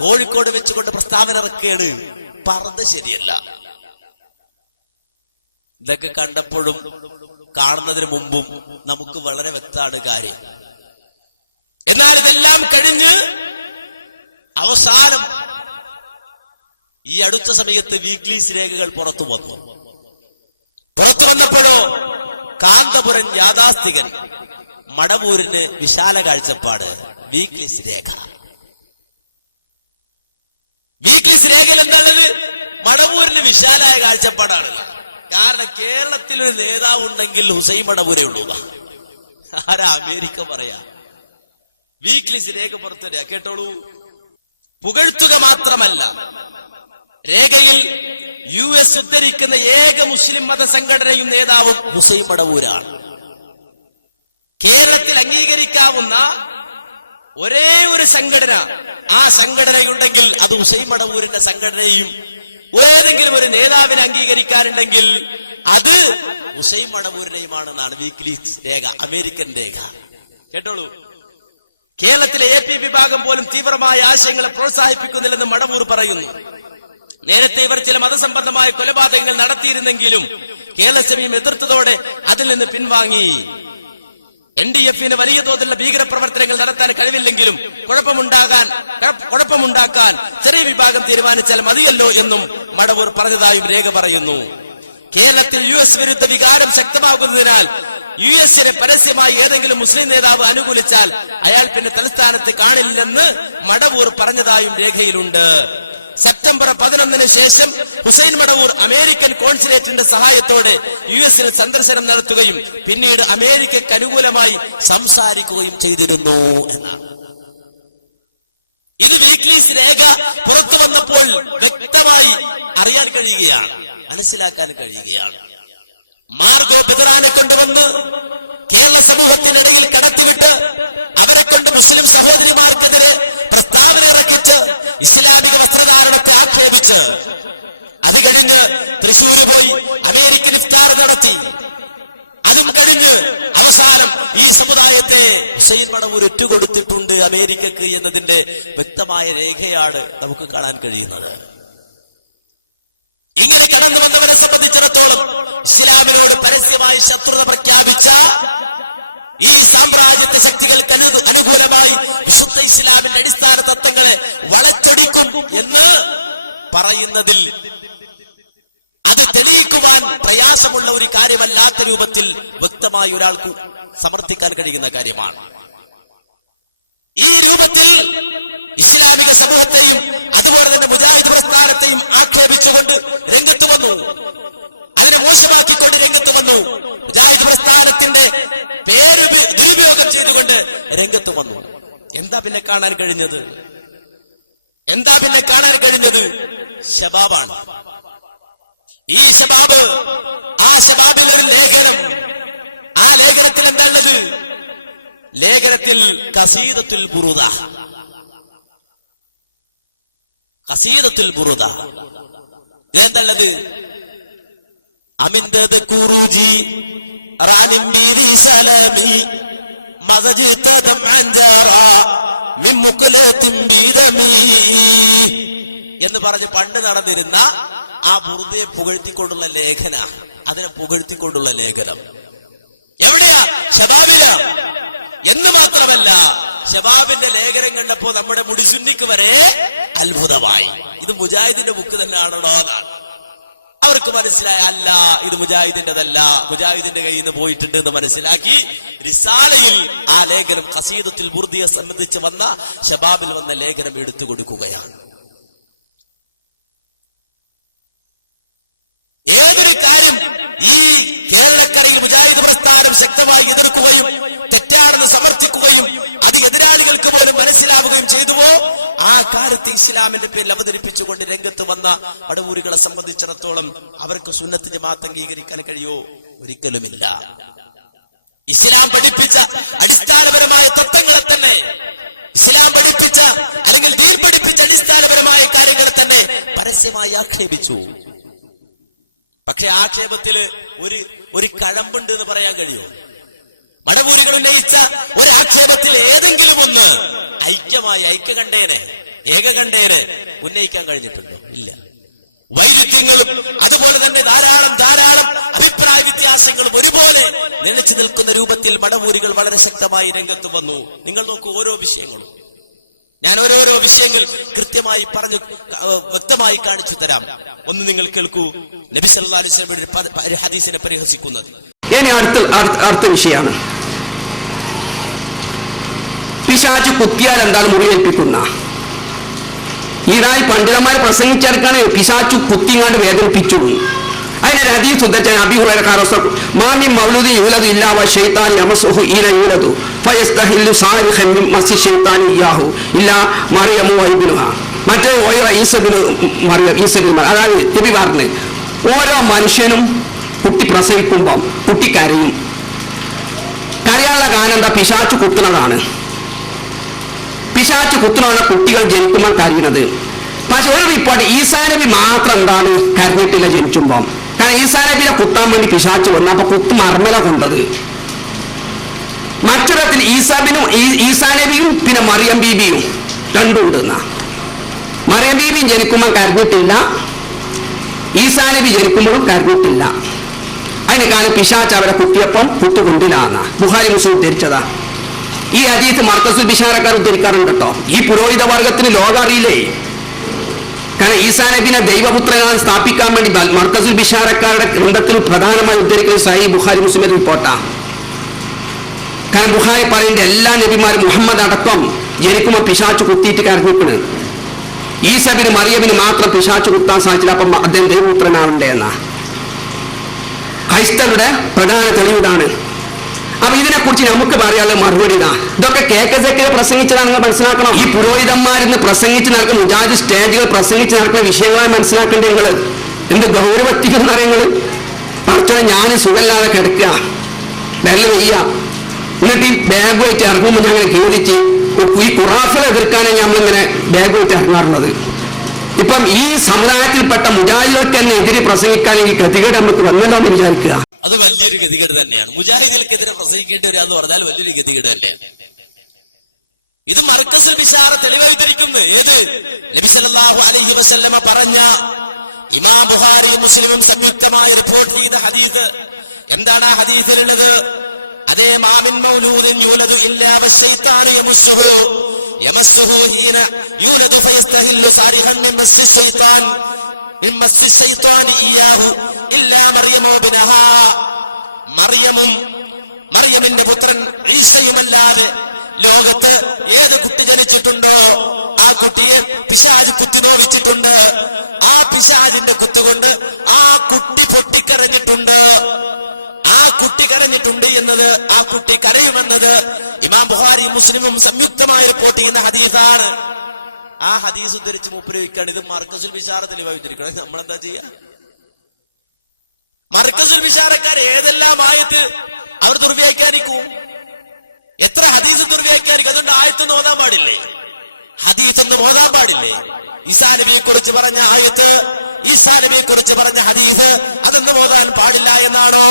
കോഴിക്കോട് വെച്ചുകൊണ്ട് പ്രസ്താവന ഇറക്കുകയാണ്, പർദ്ദ ശരിയല്ല. ഇതൊക്കെ കണ്ടപ്പോഴും കാണുന്നതിന് മുമ്പും നമുക്ക് വളരെ വ്യക്തമാണ് കാര്യം. എന്നാൽ ഇതെല്ലാം കഴിഞ്ഞ് അവസാനം ഈ അടുത്ത സമയത്ത് വീക്ക്ലീസ് രേഖകൾ പുറത്തു വന്നപ്പോഴോ കാന്തപുരൻ യാഥാസ്ഥികൻ മടവൂരിന് വിശാല കാഴ്ചപ്പാട്. വീക്ക്ലീസ് രേഖയിൽ എന്താണത്? മടവൂരിന് വിശാലായ കാഴ്ചപ്പാടാണല്ലോ. കാരണം കേരളത്തിൽ ഒരു നേതാവ് ഉണ്ടെങ്കിൽ ഹുസൈൻ മടവൂരേ ഉള്ളൂ. ആരാ? അമേരിക്ക പറയാ. വീക്ക്ലീസ് രേഖ പുറത്തു വരിക, കേട്ടോളൂ. പുകഴ്ത്തുക മാത്രമല്ല, രേഖയിൽ US ഉദ്ധരിക്കുന്ന ഏക മുസ്ലിം മത സംഘടനയും നേതാവും ഹുസൈൻ മടവൂരാണ്. കേരളത്തിൽ അംഗീകരിക്കാവുന്ന ഒരേ ഒരു സംഘടന, ആ സംഘടനയുണ്ടെങ്കിൽ അത് ഹുസൈൻ മടവൂരിന്റെ സംഘടനയും ഏതെങ്കിലും ഒരു നേതാവിനെ അംഗീകരിക്കാനുണ്ടെങ്കിൽ അത് ഹുസൈൻ മടവൂരിനെയുമാണെന്നാണ് വീക്ക്ലീസ് രേഖ, അമേരിക്കൻ രേഖ. കേട്ടോളൂ. കേരളത്തിലെ AP വിഭാഗം പോലും തീവ്രമായ ആശയങ്ങളെ പ്രോത്സാഹിപ്പിക്കുന്നില്ലെന്ന് മടവൂർ പറയുന്നു. നേരത്തെ ഇവർ ചില മതസംബന്ധമായ കൊലപാതകങ്ങൾ നടത്തിയിരുന്നെങ്കിലും കേരള സമയം എതിർത്തതോടെ അതിൽ നിന്ന് പിൻവാങ്ങി. NDF-ന് വലിയ തോതിലുള്ള ഭീകരപ്രവർത്തനങ്ങൾ നടത്താൻ കഴിവില്ലെങ്കിലും കുഴപ്പമുണ്ടാക്കാൻ ചെറിയ വിഭാഗം തീരുമാനിച്ചാൽ മതിയല്ലോ എന്നും മടവൂർ പറഞ്ഞതായും രേഖ പറയുന്നു. കേരളത്തിൽ US വിരുദ്ധ വികാരം ശക്തമാകുന്നതിനാൽ US-നെ പരസ്യമായി ഏതെങ്കിലും മുസ്ലിം നേതാവ് അനുകൂലിച്ചാൽ അയാൾ പിന്നെ തലസ്ഥാനത്ത് കാണില്ലെന്ന് മടവൂർ പറഞ്ഞതായും രേഖയിലുണ്ട്. സെപ്റ്റംബർ 11 ശേഷം ഹുസൈൻ മടവൂർ അമേരിക്കൻ കോൺസുലേറ്റിന്റെ സഹായത്തോടെ US സന്ദർശനം നടത്തുകയും പിന്നീട് അമേരിക്കയ്ക്ക് അനുകൂലമായി സംസാരിക്കുകയും ചെയ്തിരുന്നു എന്നാണ്. ഇത് വീക്ക്ലീസ് രേഖ പുറത്തു വന്നപ്പോൾ വ്യക്തമായി അറിയാൻ കഴിയുകയാണ്, മനസ്സിലാക്കാൻ കഴിയുകയാണ്. മാർഗോ ബെദറാനെ കൊണ്ടുവന്ന് കേരള സമൂഹത്തിനിടയിൽ കടത്തിവിട്ട് അവരെ കൊണ്ട് മുസ്ലിം സഹോദരിമാർക്കെതിരെ പ്രസ്താവന ഇറക്കിച്ച് ഇസ്ലാമിക വസ്ത്രധാരണത്തെ ആക്ഷേപിച്ച് അത് കഴിഞ്ഞ് തൃശ്ശൂര് പോയി അമേരിക്കൻ ഇഫ്താർ നടത്തി. അതും കഴിഞ്ഞ് അവസാനം ഈ സമുദായത്തെ ഹുസൈൻ മടവൂർ ഒറ്റുകൊടുത്തിട്ടുണ്ട് അമേരിക്കക്ക് എന്നതിന്റെ വ്യക്തമായ രേഖയാണ് നമുക്ക് കാണാൻ കഴിയുന്നത്. ഇങ്ങനെ കടന്നു വന്നവരെ സംബന്ധിച്ചിടത്തോളം ഇസ്ലാമിനോട് പരസ്യമായി ശത്രുത പ്രഖ്യാപിച്ച ഈ സാമ്രാജ്യത്വ ശക്തികൾക്ക് അനുകൂലമായി വിശുദ്ധ ഇസ്ലാമിന്റെ അടിസ്ഥാന തത്വങ്ങളെ വളച്ചൊടിക്കും എന്ന് പറയുന്നതിൽ അത് തെളിയിക്കുവാൻ പ്രയാസമുള്ള ഒരു കാര്യമല്ലാത്ത രൂപത്തിൽ വ്യക്തമായി ഒരാൾക്ക് സമർത്ഥിക്കാൻ കഴിയുന്ന കാര്യമാണ്. ഈ രൂപത്തിൽ ഇസ്ലാമിക സമൂഹത്തെയും അതുപോലെ തന്നെ മുജാഹിദ് പ്രസ്ഥാനത്തെയും ആക്ഷേപിച്ചുകൊണ്ട് രംഗത്ത് വന്നു, അതിനെ മോശമാക്കിക്കൊണ്ട് രംഗത്ത് വന്നു, മുജാഹിദ് പ്രസ്ഥാനത്തിന്റെ പേര് ദുരുപയോഗം ചെയ്തുകൊണ്ട് രംഗത്ത് വന്നു. എന്താ പിന്നെ കാണാൻ കഴിഞ്ഞത്? ശബാബാണ്. ഈ ശബാബ്, ആ ശബാബിൽ ഒരു ലേഖനം, ആ ലേഖനത്തിൽ എന്താ ഉള്ളത്? ലേഖനത്തിൽ ഖസീദത്തുൽ ബുറുദ, ഇതെന്തുള്ളത്? അമിന്ദദ കുറുജി റാനിം ബിദി സലാമി മസജ്തദം അൻജാറ മിൻ മുഖലത്തിൻ ബിദമി എന്ന് പറഞ്ഞ് പണ്ട് നടന്നിരുന്ന ആ ബുറുദയെ പുകഴ്ത്തിക്കൊണ്ടുള്ള ലേഖന, അതിനെ പുകഴ്ത്തിക്കൊണ്ടുള്ള ലേഖനം എവിടെയാ? ശബാബില. എന്ന് മാത്രമല്ല, ശബാബിന്റെ ലേഖനം കണ്ടപ്പോ നമ്മുടെ മുടിസുന്നിക്ക് വരെ അത്ഭുതമായി. ഇത് മുജാഹിദിന്റെ ബുക്ക് തന്നെയാണോ എന്നാണ് അവർക്ക് മനസ്സിലായ. അല്ല, ഇത് മുജാഹിദിന്റെതല്ല, മുജാഹിദിന്റെ കയ്യിൽ നിന്ന് പോയിട്ടുണ്ട് എന്ന് മനസ്സിലാക്കി റിസാലയിൽ ആ ലേഖനം ഖസീദത്തുൽ ബുർദിയെ സംബന്ധിച്ച് വന്ന ശബാബിൽ വന്ന ലേഖനം എടുത്തു കൊടുക്കുകയാണ്. ഏതൊരു കാര്യം ഈ കേരളക്കരയിൽ മുജാഹിദ് പ്രസ്ഥാനം ശക്തമായി എതിർക്കുകയും തെറ്റാണെന്ന് സമർത്ഥിക്കുകയും അത് എതിരാളികൾക്ക് പോലും മനസ്സിലാവുകയും ചെയ്തുവോ ആ കാര്യത്തെ ഇസ്ലാമിന്റെ പേരിൽ അവതരിപ്പിച്ചുകൊണ്ട് രംഗത്ത് വന്ന മടവൂരികളെ സംബന്ധിച്ചിടത്തോളം അവർക്ക് സുന്നത്ത് ജമാഅത്ത് അംഗീകരിക്കാൻ കഴിയോ? ഒരിക്കലുമില്ല. ഇസ്ലാം പഠിപ്പിച്ച അടിസ്ഥാനപരമായ തത്വങ്ങളെ തന്നെ, ഇസ്ലാം പഠിപ്പിച്ച അല്ലെങ്കിൽ ദീൻ പഠിപ്പിച്ച അടിസ്ഥാനപരമായ കാര്യങ്ങളെ തന്നെ പരസ്യമായി ആക്ഷേപിച്ചു. പക്ഷെ ആക്ഷേപത്തില് ഒരു കഴമ്പുണ്ട് എന്ന് പറയാൻ കഴിയുമോ? മടവൂരികൾ ഉന്നയിച്ച ഒരു ആക്ഷേപത്തിൽ ഏതെങ്കിലും ഒന്ന് ഐക്യകണ്ഠേനെ ഏകകണ്ഠേനെ ഉന്നയിക്കാൻ കഴിഞ്ഞിട്ടുണ്ടോ? ഇല്ല. വൈരുദ്ധ്യങ്ങളും അതുപോലെ തന്നെ ധാരാളം അഭിപ്രായ വ്യത്യാസങ്ങളും ഒരുപോലെ നിലച്ചു നിൽക്കുന്ന രൂപത്തിൽ മടവൂരികൾ വളരെ ശക്തമായി രംഗത്ത് വന്നു. നിങ്ങൾ നോക്കൂ, ഓരോ വിഷയങ്ങളും ഞാൻ ഓരോരോ വിഷയങ്ങൾ കൃത്യമായി പറഞ്ഞു വ്യക്തമായി കാണിച്ചു തരാം. ഒന്ന് നിങ്ങൾ കേൾക്കൂ. നബി സല്ലല്ലാഹു അലൈഹി വസല്ലം ഒരു ഹദീസിനെ പരിഹസിക്കുന്നത്. ഇനി അടുത്ത വിഷയമാണ് പിശാച് കുത്തിയാൽ എന്താണ് മുറിവേൽപ്പിക്കുന്ന. ഈടായി പണ്ഡിതന്മാർ പ്രസംഗിച്ചെടുക്കാണ് പിശാചു കുത്തിങ്ങാണ്ട് വേദനിപ്പിച്ചു. അതിനൊരു ഹദീസ് ഉദ്ധരിച്ച അബീ ഹുറൈറ മാമി മൗലൂദി യൂലദു ഇല്ലാ വശൈത്താൻ യമസുഹു ഈന യൂലദു ഫയസ്തഹില്ലു സാരിഖൻ മിൻ മസ്സി ശൈത്താനി ഇയാഹു ഇല്ലാ മറിയമു വഇബ്നുഹാ. മറ്റേ അതായത് നബി പറഞ്ഞു, ഓരോ മനുഷ്യനും കുട്ടി പ്രസവിക്കുമ്പം കുട്ടി കരയും. കരയാനുള്ള കാരണം എന്താ? പിശാചു കുത്തുന്നതാണ്. പിശാചു കുത്തുന്നതാണ് കുട്ടികൾ ജനിക്കുമ്പോൾ കരയുന്നത്. പക്ഷെ ഒരു റിപ്പോർട്ട് ഈസാ നബി മാത്രം എന്താണ് കരഞ്ഞിട്ടില്ല ജനിക്കുമ്പം. കാരണം ഈസാ നബിനെ കുത്താൻ വേണ്ടി പിശാചു വന്നു. അപ്പൊ കുത്ത് മർമ്മല കൊണ്ടത്. മറ്റൊരത്തിൽ ഈസാ നബിയും പിന്നെ മറിയം ബീബിയും രണ്ടുണ്ട്. മറിയം ബീബിയും ജനിക്കുമ്പോൾ കരഞ്ഞിട്ടില്ല, ഈസാ നബി ജനിക്കുമ്പോഴും കരഞ്ഞിട്ടില്ല. അതിന് കാരണം പിശാച് അവരെ കുത്തിയപ്പം കുത്തുകൊണ്ടില്ലാന്ന ബുഖാരി മുസ്ലിം ഉദ്ധരിച്ചതാ. ഈ ഹദീസ് മർക്കസുൽ ബിശാറക്കാർ ഉദ്ധരിക്കാറുണ്ട് കേട്ടോ. ഈ പുരോഹിത വർഗത്തിന് ലോകം അറിയില്ലേ? കാരണം ഈസാ നബിനെ ദൈവപുത്രനാണ് സ്ഥാപിക്കാൻ വേണ്ടി മർക്കസുൽ ബിശാറക്കാരുടെ ഗ്രന്ഥത്തിൽ പ്രധാനമായി ഉദ്ധരിക്കുന്നത് സഹീഹ് ബുഖാരി മുസ്ലിം റിപ്പോർട്ടാ. കാരണം ബുഖാരി പറയേണ്ട എല്ലാ നബിമാരും മുഹമ്മദ് അടക്കം ജനിക്കുമ്പോൾ പിശാച് കുത്തിയിട്ട് കരഞ്ഞിക്കണ്. ഈസബിന് മറിയമിന് മാത്രം പിശാച് കുത്താൻ സാധിച്ചില്ല, അപ്പം അദ്ദേഹം ദൈവപുത്രനാവണ്ടേ എന്നാ ക്രൈസ്തവരുടെ പ്രധാന തെളിവിതാണ്. അപ്പൊ ഇതിനെക്കുറിച്ച് നമുക്ക് പറയാനുള്ള മറുപടി ഇതാ. ഇതൊക്കെ കേക്കസൊക്കെ പ്രസംഗിച്ചതാണ് നിങ്ങൾ മനസ്സിലാക്കണം. ഈ പുരോഹിതന്മാരിന്ന് പ്രസംഗിച്ച് നടക്കുന്ന മുജാഹിദ് സ്റ്റേജുകൾ പ്രസംഗിച്ച് നടക്കുന്ന വിഷയങ്ങളായി മനസ്സിലാക്കേണ്ടത് നിങ്ങൾ. എന്ത് ഗൗരവത്തിക്കുന്ന നിങ്ങൾ പറച്ചോളെ ഞാൻ സുഖമില്ലാതെ കിടക്കുക, വെള്ളം വെയ്യ, എന്നിട്ട് ഈ ബാഗുമായിട്ട് ഇറങ്ങുമ്പോൾ ഞങ്ങൾ കേളിച്ച് ഈ ഖുറാഫിനെ എതിർക്കാനാണ് നമ്മളിങ്ങനെ ബാഗുമായിട്ട് ഇറങ്ങാറുള്ളത്. ഇപ്പം ഈ സമുദായത്തിൽപ്പെട്ട മുജാഹിദുകൾക്ക് തന്നെ എതിരെ പ്രസംഗിക്കാൻ ഈ ഗതികേട് നമുക്ക് വന്നല്ലോ എന്ന് വിചാരിക്കുക. അത് വലിയൊരു ഗതികേട് തന്നെയാണ്. മുജാഹിദുകൾക്കെതിരെ പ്രസംഗിക്കേണ്ടി വരിക എന്ന് പറഞ്ഞാൽ വലിയൊരു ഗതികേട് തന്നെയാണ്. ഇത് മർക്കസുൽ ബിശാറ തെളിവായിട്ടിരിക്കുന്നു. ഏത്? നബി സല്ലല്ലാഹു അലൈഹി വസല്ലമ പറഞ്ഞ, ഇമാം ബുഖാരിയും മുസ്ലിമും സംയുക്തമായി റിപ്പോർട്ട് ചെയ്ത ഹദീസ്. എന്താണ് ആ ഹദീസിലുള്ളത്? അതേ മാമിൻ മൗലൂദിൻ യൂലദു ഇല്ലാ വശൈത്താനു യമസ്സുഹു ഹീന യൂലദു ഫയസ്തഹില്ലു സാരിഹൻ മിൻ മസ്സി ശൈത്താനി ഇയാഹു ഇല്ലാ മറിയമ വബിനഹാ. മറിയമിന്റെ പുത്രൻ ഈസയുമല്ലാതെ ലോകത്ത് ഏത് കുട്ടി ജനിച്ചിട്ടുണ്ടോ ആ കുട്ടിയെ പിശാച് കുത്തി നോവിച്ചിട്ടുണ്ട്. ആ പിശാചിന്റെ കുത്തുകൊണ്ട് ആ കുട്ടി പൊട്ടിക്കരഞ്ഞിട്ടുണ്ട്. ആ കുട്ടി കരഞ്ഞിട്ടുണ്ട് എന്നത്, ആ കുട്ടി കരയുമെന്നത് ഇമാം ബുഖാരി മുസ്ലിമും സംയുക്തമായി റിപ്പോർട്ട് ചെയ്യുന്ന ഹദീസാണ്. ആ ഹദീസ് ഉദ്ധരിച്ച് മൂപ്പരിക്കാണ് ഇത് മർക്കസുൽ ബിശാറ തെളിവായിട്ടിരിക്കണം. നമ്മളെന്താ ചെയ്യാ? മർക്കസുൽ ബിശാറക്കാർ ഏതെല്ലാം ആയത്ത് അവർ ദുർവ്യാഖ്യാനിക്കും, എത്ര ഹദീസ് ദുർവ്യാഖ്യാനിക്കും. അതുകൊണ്ട് ആയത്തൊന്നും ഓതാൻ പാടില്ലേ? ഹദീസ് ഒന്നും ഓതാൻ പാടില്ലേ? ഈസാ നബിയെ കുറിച്ച് പറഞ്ഞ ആയത്ത്, ഈസാ നബിയെ കുറിച്ച് പറഞ്ഞ ഹദീസ് അതൊന്നും ഓതാൻ പാടില്ല എന്നാണോ?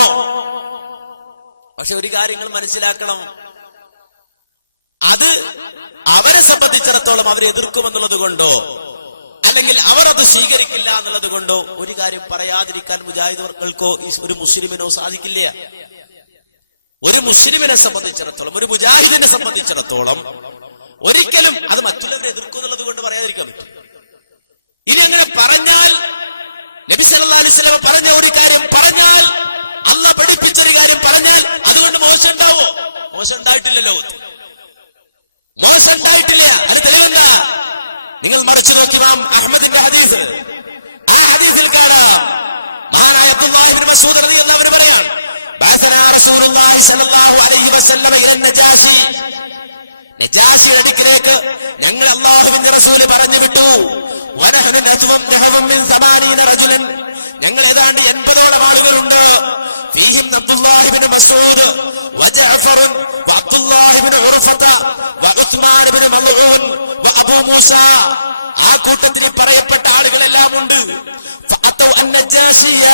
പക്ഷെ ഒരു കാര്യങ്ങൾ മനസ്സിലാക്കണം, അത് അവരെ സംബന്ധിച്ചിടത്തോളം അവരെ എതിർക്കുമെന്നുള്ളത് കൊണ്ടോ അല്ലെങ്കിൽ അവർ അത് സ്വീകരിക്കില്ല എന്നുള്ളത് കൊണ്ടോ ഒരു കാര്യം പറയാതിരിക്കാൻ മുജാഹിദുകൾക്കോ ഒരു മുസ്ലിമിനോ സാധിക്കില്ല. ഒരു മുസ്ലിമിനെ സംബന്ധിച്ചിടത്തോളം, ഒരു മുജാഹിദിനെ സംബന്ധിച്ചിടത്തോളം ഒരിക്കലും അത് മറ്റുള്ളവരെ എതിർക്കും എന്നുള്ളത് കൊണ്ട് പറയാതിരിക്കാൻ പറ്റും. ഇനി അങ്ങനെ പറഞ്ഞാൽ, നബി സല്ലല്ലാഹു അലൈഹി വസല്ലം പറഞ്ഞ ഒരു കാര്യം പറഞ്ഞാൽ, അല്ലാഹ് പഠിപ്പിച്ചൊരു കാര്യം പറഞ്ഞാൽ അതുകൊണ്ട് മോശം ഉണ്ടാവോ? മോശം ഉണ്ടായിട്ടില്ലല്ലോ, മോശം ഉണ്ടായിട്ടില്ല. അതിന് തെളിവെന്താ? നിങ്ങൾ മറിച്ചു നോക്കി ഇമാം അഹ്മദിന്റെ ഹദീസ്. ആ ഹദീസിൽ കാണാം മഹാനായ അബ്ദുല്ലാഹി ഇബ്നു മസ്ഊദ് റളിയല്ലാഹു അൻഹു പറയാണ്, ബഅസനാ റസൂലുള്ളാഹി സ്വല്ലല്ലാഹു അലൈഹി വസല്ലം ഇല നജാശി. നജാശിയുടെ അടുക്കിലേക്ക് ഞങ്ങൾ അല്ലാഹുവിന്റെ റസൂൽ പറഞ്ഞു വിട്ടു. വനഹനു നഹവും മിൻ 80 റജുലൻ, ഞങ്ങൾ ഏതാണ്ട് 80ഓളം ആളുകളുണ്ട്. ഫീഹിം അബ്ദുല്ലാഹി ഇബ്നു മസ്ഊദ് വജഅഫർ വഅബ്ദുല്ലാഹി ഇബ്നു ഉർഫത വഉസ്മാൻ ഇബ്നു മൽഊൻ വഅബൂ മൂസ. ആ കൂട്ടത്തിൽ പറയപ്പെട്ട ആളുകളെല്ലാം ഉണ്ട്. ഫഅതൗ അൻ-നജാശിയ,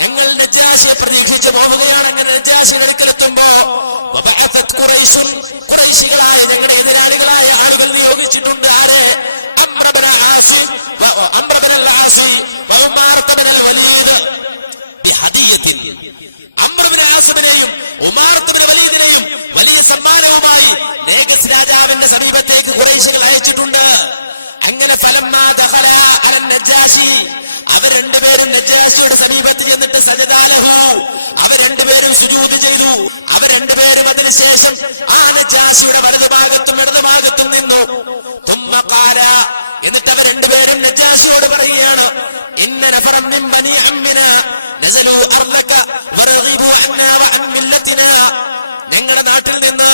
ഞങ്ങൾ നജാശിയെ പ്രതീക്ഷിച്ചു പോവുകയാണ്. അങ്ങനെ നജാശിയുടെ അടുക്കലെത്തുമ്പോ വബഅതത് ഖുറൈശുൻ, ഖുറൈശികളായ ഞങ്ങളുടെ എതിരാളികളായ ആളുകൾ നിയോഗിച്ചിട്ടുണ്ട്. ആരെ? അംർ ഇബ്നു ആസി വഉമാർ ഇബ്നുൽ വലീദ് ബിഹദിയത്തിൻ. അംർ ഇബ്നു ആസിബിനെയും ഉമാർ ഇബ്നു വലീദിനെയും വലിയ സമ്മാനവുമായി നേഗസ് രാജാവിന്റെ സമീപത്തേക്ക് ഖുറൈശികൾ അയച്ചിട്ടുണ്ട്. അങ്ങനെ ഫലമ്മാ ദഖല അലൻ നജാശി, അവർ രണ്ടുപേരും നജാശിയുടെ സമീപത്ത് ചെന്നിട്ട് സജദാലഹു, അവർ രണ്ടുപേരും സുജൂദ് ചെയ്തു. അവർ രണ്ടുപേരും അതിനുശേഷം ആ നജാശിയുടെ വലതുഭാഗത്തും ഇടതുഭാഗത്തും നിന്നു. തുമ്മ ഖാല, എന്നിട്ട് അവർ രണ്ടുപേരും നജാശിയോട് പറയുകയാണ്, ഇന്ന നഫറം മിൻ ബനി അമ്മിനാ നസലു അർളക വറഗിബു അന്നാ വഅൻ മില്ലത്തിനാ. ഞങ്ങളുടെ നാട്ടിൽ നിന്ന്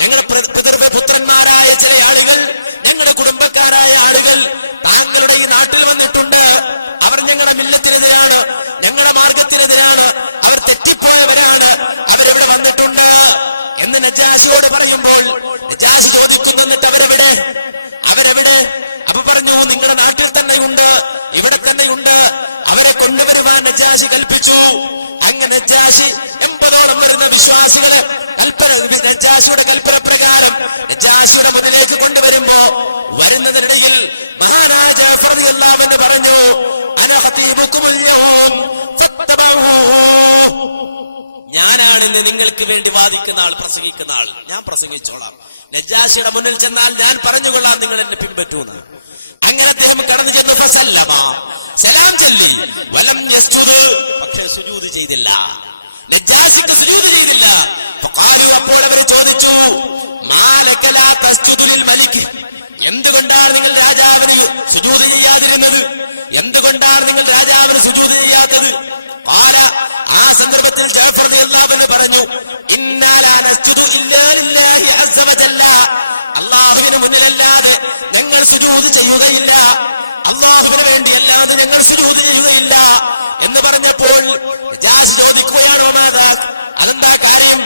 ഞങ്ങളുടെ പുത്രന്മാരായ ചില ആളുകൾ, ഞങ്ങളുടെ കുടുംബക്കാരായ ആളുകൾ താങ്കളുടെ ഈ നാട്ടിൽ വന്നിട്ടുണ്ട്. അവർ ഞങ്ങളുടെ മില്ലത്തിനെതിരാണ്, ഞങ്ങളുടെ മാർഗത്തിനെതിരാണ്, അവർ തെറ്റിപ്പോയവരാണ്, അവരെവിടെ വന്നിട്ടുണ്ട് എന്ന് നജാശിയോട് പറയുമ്പോൾ നജാശി ചോദിക്കുന്നു, എന്നിട്ട് അവരെവിടെ? അപ്പൊ പറഞ്ഞു, നിങ്ങളുടെ നാട്ടിൽ തന്നെയുണ്ട്, ഇവിടെ തന്നെയുണ്ട്, അവരെ കൊണ്ടുവരുവാൻ നജാശി കൽപ്പിച്ചു. അങ്ങനെ നജാശി 80ഓളം വരുന്ന വിശ്വാസികളെ നജാശിയുടെ കൽപ്പന പ്രകാരം നജാശിയുടെ മുന്നിലേക്ക് കൊണ്ടുവരുമ്പോ വരുന്നതിനിടയിൽ മഹാനായ ജഅഫർ റളിയല്ലാഹു അൻഹു പറഞ്ഞു, അന ഖതീബുകുമുൽ യൗം ഫത്തബഊ, ഞാനാണ് ഇന്ന് നിങ്ങൾക്ക് വേണ്ടി വാദിക്കുന്ന ആൾ, പ്രസംഗിക്കുന്ന ആൾ, ഞാൻ പ്രസംഗിച്ചോളാം. നജാശിയുടെ മുന്നിൽ ചെന്നാൽ ഞാൻ പറഞ്ഞുകൊള്ളാം, നിങ്ങൾ എന്നെ പിൻപറ്റൂന്ന്. അങ്ങനെ അദ്ദേഹം കടന്നു ചെന്നു. ഫസല്ലമ, സലാം ചൊല്ലി. വലം യസ്ജുദ്, പക്ഷേ സുജൂദ് ചെയ്തില്ല. നജാശിക്ക് സുജൂദ് ചെയ്തില്ല. ഫഖാലു, അപ്പോൾ അവർ ചോദിച്ചു, മാലക ലാ തസ്ജുദു ലിൽ മലിക്, എന്തുകൊണ്ടാണ് നിങ്ങൾ രാജാവിന് സുജൂദ് ചെയ്യാതിരുന്നത്? എന്തുകൊണ്ടാണ് നിങ്ങൾ രാജാവിന് സുജൂദ് ചെയ്യാത്തത്? ഖാല, ആ സന്ദർഭത്തിൽ ജഅഫർ റളിയല്ലാഹു അൻഹു പറഞ്ഞു, ഇന്നാ ലാ നസ്ജുദു ഇല്ലാ ലില്ലാഹി അസ്സ വജല്ല, അല്ലാഹുവിന് മുന്നിലല്ലാതെ ഞങ്ങൾ സുജൂദ് ചെയ്യുകയില്ല, അല്ലാഹുവിന് വേണ്ടിയല്ലാതെ ഞങ്ങൾ സുജൂദ് ചെയ്യുകയില്ല എന്ന് പറഞ്ഞപ്പോൾ നജാശി ചോദിക്കുകയാണ്, വമാദാക്, അതെന്താ കാര്യം?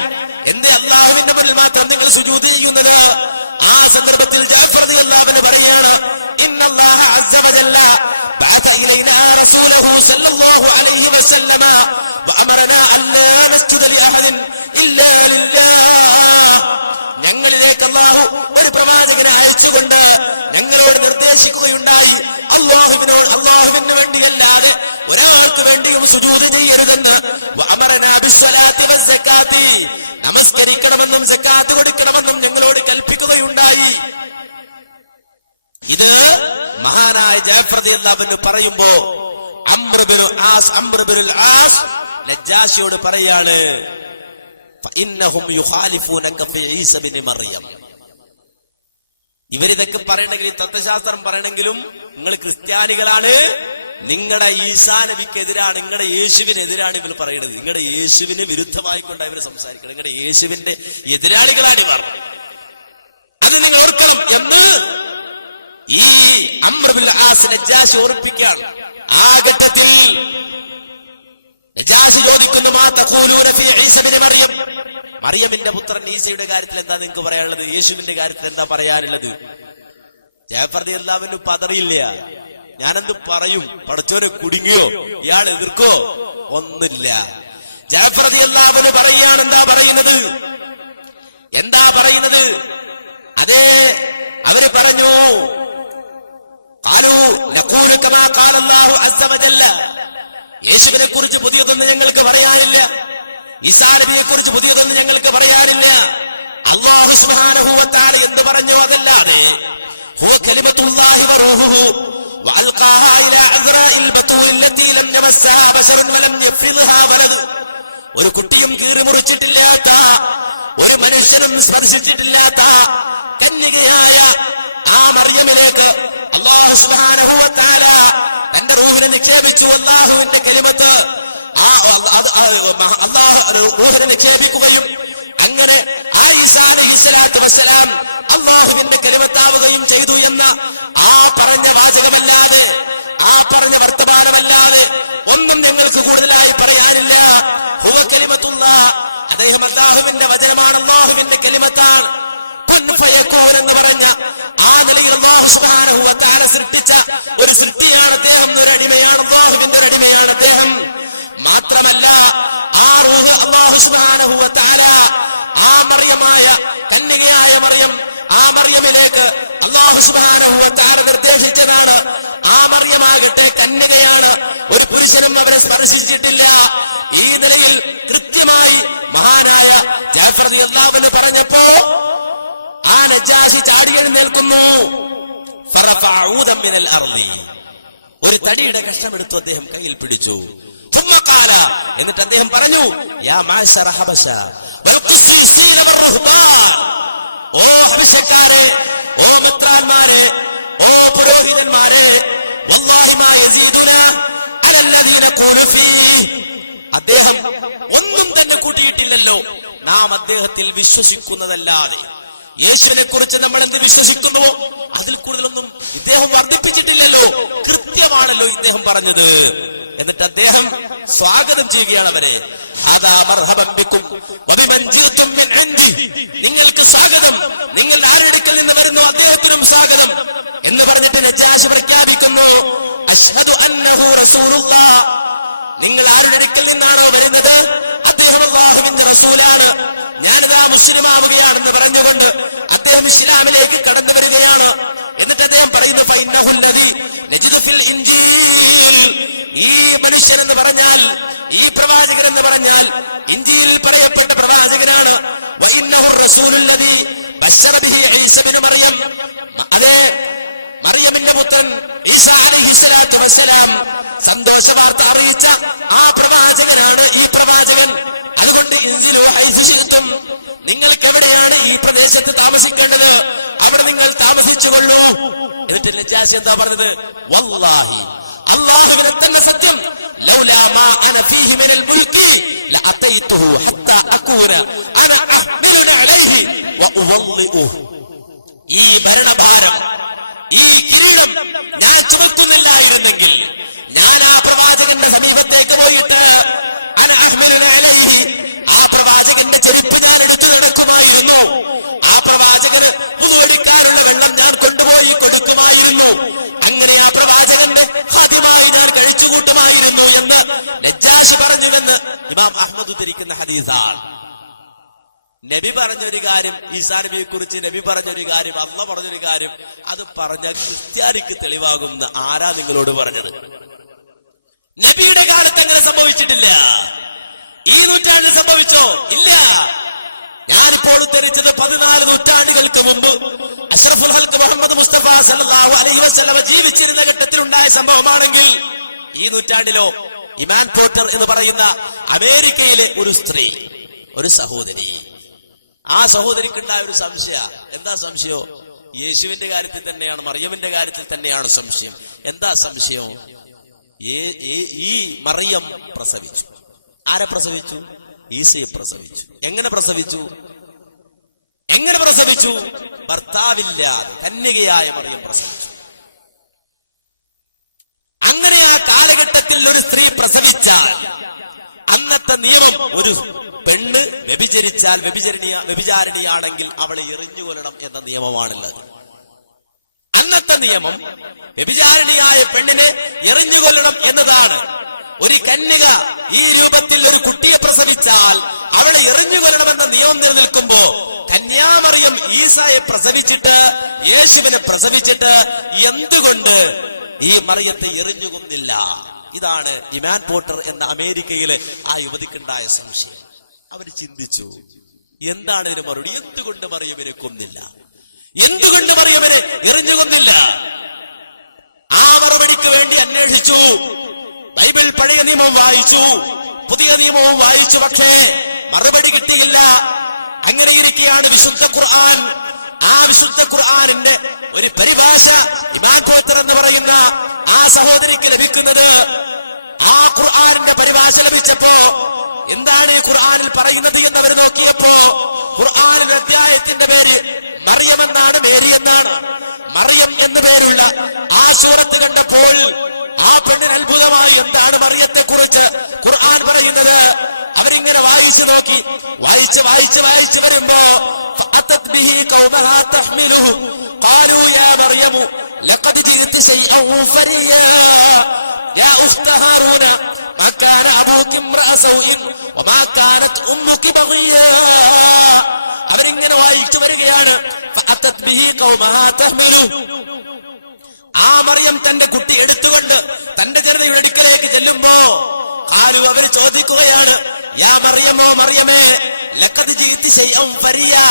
എന്തേ അല്ലാഹുവിന്റെ മുന്നിൽ മാത്രം നിങ്ങൾ സുജൂദ് ചെയ്യുന്നത്? ആ സന്ദർഭത്തിൽ ജഅഫർ റളിയല്ലാഹു അൻഹു പറയാണ്, ഇന്നല്ലാഹ അസ്സ വജല്ല ബഅസ ഇലൈനാ റസൂലഹു സല്ലല്ലാഹു അലൈഹി വസല്ലമ വഅമറനാ അല്ലാ നസ്ജുദ ലിഅഹദിൻ ഇല്ലാ ലില്ലാഹ്. ഞങ്ങളിലേക്ക് അല്ലാഹു ഒരു പ്രവാചകനെ അയച്ചുകൊണ്ട് ഞങ്ങളോട് നിർദ്ദേശിക്കുകയുണ്ടായി, അല്ലാഹുവിന് വേണ്ടിയല്ലാതെ ഒരാൾക്ക് വേണ്ടിയും സുജൂദ് ചെയ്യരുതെന്ന്. വഅമറനാ ബിസ്സലാത്തി വസ്സകാത്തി, നമസ്കരിക്കണമെന്നും സക്കാത്ത് കൊടുക്കണമെന്നും ഞങ്ങളോട് കൽപ്പിക്കുകയുണ്ടായി. ഇത് മഹാനായ ജഅഫർ റളിയല്ലാഹു അൻഹു പറയുമ്പോ അംർ ഇബ്നുൽ ആസ് നജാശിയോട് പറയാണ്, ഫഇന്നഹും യുഖാലിഫൂനക ഫി ഈസ ഇബ്നു മറിയം. ഇവരിതൊക്കെ പറയണമെങ്കിൽ, തത്വശാസ്ത്രം പറയണമെങ്കിലും നിങ്ങൾ ക്രിസ്ത്യാനികളാണ്, നിങ്ങളുടെ ഈസാ നബിക്കെതിരാണ്, നിങ്ങളുടെ യേശുവിനെതിരാണ് ഇവർ പറയുന്നത്. നിങ്ങളുടെ യേശുവിന് വിരുദ്ധമായിക്കൊണ്ടാണ് ഇവർ സംസാരിക്കണം. നിങ്ങളുടെ യേശുവിന്റെ എതിരാളികളാണ് ഇവർ, അത് നിങ്ങൾ ഓർക്കണം എന്ന് ഈ അംർ ഇബ്നുൽ ആസ് നജാശി ഓർപ്പിക്കുകയാണ്. ആ ഘട്ടത്തിൽ നജാശി ചോദിക്കുന്നു, മാ തഖൂലൂന ഫീ ഈസ ഇബ്നു മറിയം, മറിയമിന്റെ പുത്രൻ ഈസയുടെ കാര്യത്തിൽ എന്താ നിങ്ങൾക്ക് പറയാനുള്ളത്? യേശുവിന്റെ കാര്യത്തിൽ എന്താ പറയാനുള്ളത്? ജഅഫർ റളിയല്ലാഹു അൻഹു പതറിയില്ല. ഞാനെന്ത് പറയും? പടച്ചോനെ കുടുങ്ങിയോ? ഇയാൾ എതിർക്കോ? ഒന്നില്ല. ജഅഫർ റളിയല്ലാഹു അൻഹു പറയാണ്, എന്താ പറയുന്നത്? അതേ, അവര് പറഞ്ഞു, ഖാലൂ നഖൂലു കമാ ഖാല അല്ലാഹു അസ്സ വജല്ല, യേശുവിനെ കുറിച്ച് പുതിയതൊന്നും ഞങ്ങൾക്ക് പറയാനില്ല, ഈസാ നബിയെ കുറിച്ച് പുതിയതൊന്നും ഞങ്ങൾക്ക് പറയാനില്ല. അല്ലാഹു സുബ്ഹാനഹു വ തആല എന്തു പറഞ്ഞു അതല്ലാതെ ഹുവ കലിമത്തുല്ലാഹി വ റൂഹുഹു വഅൽഖാഹാ ഇലാ അസ്റാഇൽ ബതൂൽ ലത്തി ലം യമസ്സഹാ ബശറുൻ വലം യഫ്രിദ്ഹാ വലദ്, ഒരു കുട്ടിയും കീറി മുറിച്ചിട്ടില്ലാത്ത, ഒരു മനുഷ്യനും സ്പർശിച്ചിട്ടില്ലാത്ത കന്യകയായ ആ മറിയമിലേക്ക് അല്ലാഹു സുബ്ഹാനഹു വ തആല തന്റെ റൂഹിനെ നിക്ഷേപിച്ചു. അല്ലാഹുവിന്റെ കലിമത്ത് അല്ലാഹു റൂഹിനെ നിക്ഷേപിക്കുകയും അങ്ങനെ ആ ഈസാ അലൈഹിസ്സലാത്തു വസ്സലാം അല്ലാഹുവിന്റെ കലിമത്താവുകയും ചെയ്തു എന്ന ആ പറഞ്ഞ വാചകമല്ലാതെ, ആ പറഞ്ഞ വർത്തമാനമല്ലാതെ ഒന്നും ഞങ്ങൾക്ക് കൂടുതലായി പറയാനില്ല. ഹുവ കലിമത്തുല്ലാഹ്, അദ്ദേഹം അല്ലാഹുവിന്റെ വചനമാണ്, അല്ലാഹുവിന്റെ കലിമത്താണ്. കുൻ ഫയകൂൻ എന്ന് പറഞ്ഞ ആ നിലയിൽ അല്ലാഹു സുബ്ഹാനഹു വ തആല സൃഷ്ടിച്ച ഒരു സൃഷ്ടിയാണ് അദ്ദേഹം, ഒരു അടിമയാണ്, അല്ലാഹുവിന്റെ ഒരു അടിമയാണ് അദ്ദേഹം. മാത്രമല്ല ആ റൂഹ് അല്ലാഹു സുബ്ഹാനഹു വ തആല ആ മറിയമായ കന്യകയായ മറിയം, ആ മറിയമിലേക്ക് അല്ലാഹു സുബ്ഹാനഹു വ തആല നിർദ്ദേശിച്ചതാണ്. ആ മറിയമാകട്ടെ കന്യകയാണ്, ഒരു പുരുഷനും അവരെ സ്പർശിച്ചിട്ടില്ല. ഈ നിലയിൽ കൃത്യമായി മഹാനായ ജഅഫർ റളിയല്ലാഹു അൻഹു പറഞ്ഞപ്പോ ആ നജാശി ചാടി എഴുന്നേൽക്കുന്നു. ഒരു തടിയുടെ കഷ്ണം എടുത്തു അദ്ദേഹം കയ്യിൽ പിടിച്ചു. എന്നിട്ട് അദ്ദേഹം പറഞ്ഞു, യാ മാശറ ഹബശ വൽ ഖുസ്സീന വറുഹ്ബാൻ, ഓ ഹബശക്കാരെ, ഓ മെത്രാന്മാരെ, ഓ പുരോഹിതന്മാരെ, വല്ലാഹി മാ യസീദുനാ അലല്ലദീന ഖൂലു ഫീഹി, അദ്ദേഹം ഒന്നും തന്നെ കൂട്ടിയിട്ടില്ലല്ലോ നാം അദ്ദേഹത്തിൽ വിശ്വസിക്കുന്നതല്ലാതെ. യേശുവിനെ കുറിച്ച് നമ്മൾ എന്ത് വിശ്വസിക്കുന്നുവോ അതിൽ കൂടുതലൊന്നും ഇദ്ദേഹം വർദ്ധിപ്പിച്ചിട്ടില്ലല്ലോ, കൃത്യമാണല്ലോ ഇദ്ദേഹം പറഞ്ഞത്. എന്നിട്ട് അദ്ദേഹം സ്വാഗതം ചെയ്യുകയാണ് അവരെ. നിങ്ങൾക്ക് സ്വാഗതം, നിങ്ങൾ ആരുടെ അടുക്കൽ നിന്ന് വരുന്നു അദ്ദേഹത്തിനും സ്വാഗതം എന്ന് പറഞ്ഞിട്ട് നജാശി പ്രഖ്യാപിക്കുന്നു, അശ്ഹദു അന്നഹു റസൂലുള്ളാഹ്, നിങ്ങൾ ആരുടെ അടുക്കൽ നിന്നാണോ വരുന്നത് അദ്ദേഹം അല്ലാഹുവിന്റെ റസൂലാണ്, ഞാനിതാ മുസ്ലിം ആവുകയാണെന്ന് പറഞ്ഞുകൊണ്ട് അദ്ദേഹം ഇസ്ലാമിലേക്ക് കടന്നു വരികയാണ്. എന്നിട്ട് അദ്ദേഹം പറയുന്നു, ഫഇന്നഹുല്ലദീ നജിദു ഫിൽ ഇൻജീൽ, ഈ മനുഷ്യൻ എന്ന് പറഞ്ഞാൽ, ഈ പ്രവാചകൻ എന്ന് പറഞ്ഞാൽ ഇൻജീലിൽ പറയപ്പെട്ട പ്രവാചകനാണ്. വഇന്നഹു റസൂലുല്ലദീ ബശറ ബിഹി ഈസ ഇബ്നു മറിയം, അതേ മറിയമിന്റെ പുത്രൻ ഈസാ അലൈഹിസ്സലാത്തു വസ്സലാം സന്തോഷ വാർത്ത അറിയിച്ച ആ പ്രവാചകനാണ് ഈ പ്രവാചകൻ. അതുകൊണ്ട് ഇൻസിലു ഹൈസു ശിഅ്തും, നിങ്ങൾക്ക് എവിടെയാണ് ഈ പ്രദേശത്ത് താമസിക്കേണ്ടത്, അവിടെ നിങ്ങൾ താമസിച്ചുകൊള്ളൂ. എന്നിട്ട് നജാശി എന്താ പറഞ്ഞത്? വല്ലാഹി, അല്ലാഹുവിനെ തന്നെ സത്യം, ലൗലാ മാ അന ഫീഹി മിനൽ മുൽക്കി ലഅതൈതുഹു ഹത്താ അകൂന അന അഹ്മിലുന അലൈഹി വഉവല്ലിഉഹു. ഈ ഭരണഭാരം, ഈ കിരീടം ഞാൻ ചുമക്കുന്നില്ലായിരുന്നെങ്കിൽ ഞാൻ ആ പ്രവാചകന്റെ സമീപത്തേക്ക് പോയിട്ട് അന അഹ്മിലുന അലൈഹി, ആ പ്രവാചകന്റെ ചെരുപ്പ് ഞാൻ എടുത്തു നടക്കുമായിരുന്നു. ആ പ്രവാചകന് വുളുവെടുക്കാനുള്ള വെള്ളം ഞാൻ കൊണ്ടുപോയി കൊടുക്കുമായിരുന്നു. അങ്ങനെ ആ പ്രവാചകന്റെ ഖാദിമായി ഞാൻ കഴിച്ചുകൂട്ടുമായിരുന്നു എന്ന് നജ്ജാശി പറഞ്ഞുവെന്ന് ഇമാം അഹ്മദ് ഉദ്ധരിക്കുന്ന ഹദീസാണ്. നബി പറഞ്ഞൊരു കാര്യം, ഈസാ നബിയെ കുറിച്ച് നബി പറഞ്ഞൊരു കാര്യം, അള്ളാഹ് പറഞ്ഞൊരു കാര്യം, അത് പറഞ്ഞ ക്രിസ്ത്യാനിക്ക് തെളിവാകുന്ന ആരാ നിങ്ങളോട് പറഞ്ഞത്? നബിയുടെ കാലത്ത് അങ്ങനെ സംഭവിച്ചിട്ടില്ല. ഈ നൂറ്റാണ്ടിൽ സംഭവിച്ചോ? ഇല്ല. ഞാനിപ്പോൾ ഉദ്ധരിച്ചത് 14 നൂറ്റാണ്ടുകൾക്ക് മുമ്പ് അഷ്റഫുൽ ഹൽഖ് മുഹമ്മദ് മുസ്തഫ സല്ലല്ലാഹു അലൈഹി വസല്ലമ ജീവിച്ചിരുന്ന ഘട്ടത്തിൽ ഉണ്ടായ സംഭവമാണെങ്കിൽ ഈ നൂറ്റാണ്ടിലോ ഇമാൻ പോർട്ടർ എന്ന് പറയുന്ന അമേരിക്കയിലെ ഒരു സ്ത്രീ, ഒരു സഹോദരി, ആ സഹോദരിക്കുണ്ടായ ഒരു സംശയ. എന്താ സംശയം? യേശുവിന്റെ കാര്യത്തിൽ തന്നെയാണ്, മറിയമിന്റെ കാര്യത്തിൽ തന്നെയാണ് സംശയം. എന്താ സംശയം? ഈ മറിയം പ്രസവിച്ചു. ആരെ പ്രസവിച്ചു? ഈസയെ പ്രസവിച്ചു. എങ്ങനെ പ്രസവിച്ചു? ഭർത്താവില്ലാതെ കന്യകയായ മറിയം പ്രസവിച്ചു. അങ്ങനെ ആ കാലഘട്ടത്തിൽ ഒരു സ്ത്രീ പ്രസവിച്ചാൽ അന്നത്തെ നിയമം, ഒരു പെണ്ണ് വ്യഭിചരിച്ചാൽ വ്യഭിചാരിണിയാണെങ്കിൽ അവളെ എറിഞ്ഞുകൊല്ലണം എന്ന നിയമമാണുള്ളത്. അന്നത്തെ നിയമം വ്യഭിചാരിണിയായ പെണ്ണിനെ എറിഞ്ഞുകൊല്ലണം എന്നതാണ്. ഒരു കന്യക ഈ രൂപത്തിൽ ഒരു കുട്ടിയെ പ്രസവിച്ചാൽ അവളെ എറിഞ്ഞുകൊല്ലണമെന്ന നിയമം നിലനിൽക്കുമ്പോ കന്യാമറിയം ഈസായെ പ്രസവിച്ചിട്ട്, യേശുവിനെ പ്രസവിച്ചിട്ട് എന്തുകൊണ്ട് ഈ മറിയത്തെ എറിഞ്ഞുകൊന്നില്ല? ഇതാണ് ഇമാൻ പോർട്ടർ എന്ന അമേരിക്കയിലെ ആ യുവതിക്കുണ്ടായ സംശയം. അവർ ചിന്തിച്ചു, എന്താണ് ഇതിന് മറുപടി? എന്തുകൊണ്ട് മറിയമിനെ കൊന്നില്ല? എന്തുകൊണ്ട് മറിയമിനെ എറിഞ്ഞുകൊന്നില്ല? ആ മറുപടിക്ക് വേണ്ടി അന്വേഷിച്ചു. ബൈബിൾ പഴയ നിയമം വായിച്ചു, പുതിയ നിയമവും വായിച്ചു, പക്ഷേ മറുപടി കിട്ടിയില്ല. അങ്ങനെ ഇരിക്കെയാണ് വിശുദ്ധ ഖുർആൻ. ആ വിശുദ്ധ ഖുർആനിന്റെ ഒരു പരിഭാഷ ഇമാൻ പോർട്ടർ എന്ന് പറയുന്ന ആ സഹോദരിക്ക് ലഭിക്കുന്നത്. ആ ഖുർആനിന്റെ പരിഭാഷ ലഭിച്ചപ്പോ എന്താണ് ഈ ഖുർആനിൽ പറയുന്നത് എന്നവർ നോക്കിയപ്പോ ഖുർആനിൽ അധ്യായത്തിന്റെ പേര് മറിയം എന്നാണ്, മേരി എന്നാണ്. മറിയം എന്നു പേരുള്ള ആ സൂറത്ത് കണ്ടപ്പോൾ ആ പെണ്ണിന് അത്ഭുതമായി. എന്താണ് മറിയത്തെ കുറിച്ച് ഖുർആൻ പറയുന്നത്? അവരിങ്ങനെ വായിച്ചു നോക്കി. വായിച്ചു വരുമ്പോ ഫഅതത് ബിഹി ഖൗമഹാ തഹ്മിലുഹു ഖാലൂ യാ മറിയമു ലഖദ് ജിഇതി ശൈഅൻ ഫരിയാ യാ ഉഖ്ത ഹാറൂന മാ കാന അബൂകി ഇംറഅ സൗഇൻ വമാ കാനത് ഉമ്മുകി ബഗിയാ. അവരിങ്ങനെ വായിച്ചു വരികയാണ്. ഫഅതത് ബിഹി ഖൗമഹാ തഹ്മിലുഹു, ആ മറിയം തന്റെ കുട്ടി എടുത്തുകൊണ്ട് തന്റെ ജനതയുടെ അടുക്കലേക്ക് ചെല്ലുമ്പോ ഖാലു, അവര് ചോദിക്കുകയാണ്, യാ മറിയമോ, മറിയമേ, ലഖദ് ജിഇതി ശൈഅൻ ഫരിയാ,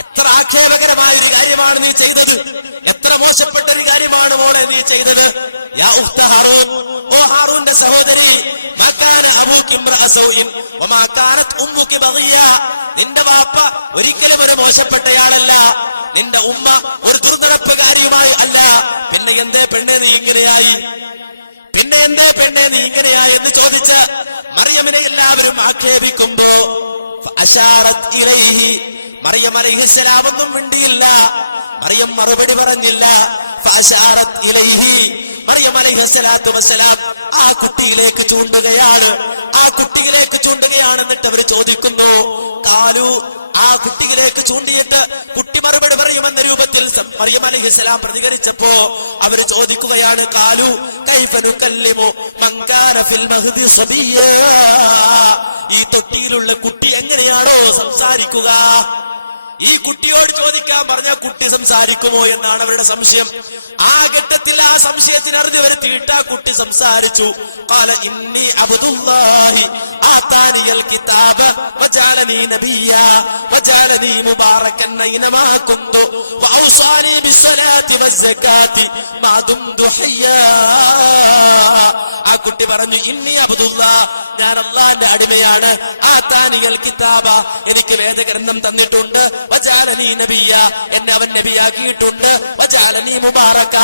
എത്ര ആക്ഷേപകരമായ ഒരു കാര്യമാണ് നീ ചെയ്തത്, എത്ര മോശപ്പെട്ട ഒരു കാര്യമാണ് മോളെ നീ ചെയ്തത്. യാ ഉഖ്ത ഹാറൂൻ, ഓ ഹാറൂന്റെ സഹോദരി, മാ കാന അബൂകി ഇംറഅ സൗഇൻ വമാ കാനത് ഉമ്മുകി ബഗിയാ, നിന്റെ വാപ്പ ഒരിക്കലും ഒരു മോശപ്പെട്ടയാളല്ല, നിന്റെ ഉമ്മ ഒരു ദുർനടപ്പുകാരിയുമായി അല്ല. പിന്നെ എന്തേ പെണ്ണെ നീ ഇങ്ങനെയായി? എന്ന് ചോദിച്ച് മറിയമിനെ എല്ലാവരും ആക്ഷേപിക്കുമ്പോ ഫഅശാറത് ഇലൈഹി, മറിയം അലൈഹിസ്സലാം ഒന്നും മിണ്ടിയില്ല. മറിയം മറുപടി പറഞ്ഞില്ല. ഫഅശാറത് ഇലൈഹി, മറിയം അലൈഹിസ്സലാത്തു വസ്സലാം ആ കുട്ടിയിലേക്ക് ചൂണ്ടുകയാണ്. എന്നിട്ട് അവർ ചോദിക്കുന്നു, കാലു, ആ കുട്ടിയിലേക്ക് ചൂണ്ടിയിട്ട് കുട്ടി മറുപടി പറയുമെന്ന രൂപത്തിൽ മറിയം അലൈഹിസ്സലാം പ്രതികരിച്ചപ്പോ അവർ ചോദിക്കുകയാണ്, കാലു കൈഫ നുകല്ലിമു മൻ കാന ഫിൽ മഹ്ദി സബിയ്യാ, ഈ തൊട്ടിയിലുള്ള കുട്ടി എങ്ങനെയാണോ സംസാരിക്കുക? ഈ കുട്ടിയോട് ചോദിക്കാൻ പറഞ്ഞാൽ കുട്ടി സംസാരിക്കുമോ എന്നാണ് അവരുടെ സംശയം. ആ ഘട്ടത്തിൽ ആ സംശയത്തിന് അറുതി വരുത്തിയിട്ട് ആ കുട്ടി സംസാരിച്ചു. ഖാല ഇന്നി അബ്ദുല്ലാഹി ആതാനിയൽ കിതാബ വജഅലനി നബിയ്യാ വജഅലനി മുബാറകൻ അയ്നമാ കുന്തു വഔസാനി ബിസ്സലാത്തി വസ്സകാത്തി മാ ദുംതു ഹയ്യാ. ആ കുട്ടി പറഞ്ഞു, ഇന്നി അബ്ദുല്ലാ, ഞാൻ അല്ലാഹുവിന്റെ അടിമയാണ്. ആതാനിയൽ കിതാബ, എനിക്ക് വേദഗ്രന്ഥം തന്നിട്ടുണ്ട്. വജഅലനി നബിയ്യ, എന്നെ അവൻ നബിയാക്കിയിട്ടുണ്ട്. വജഅലനി മുബാറക,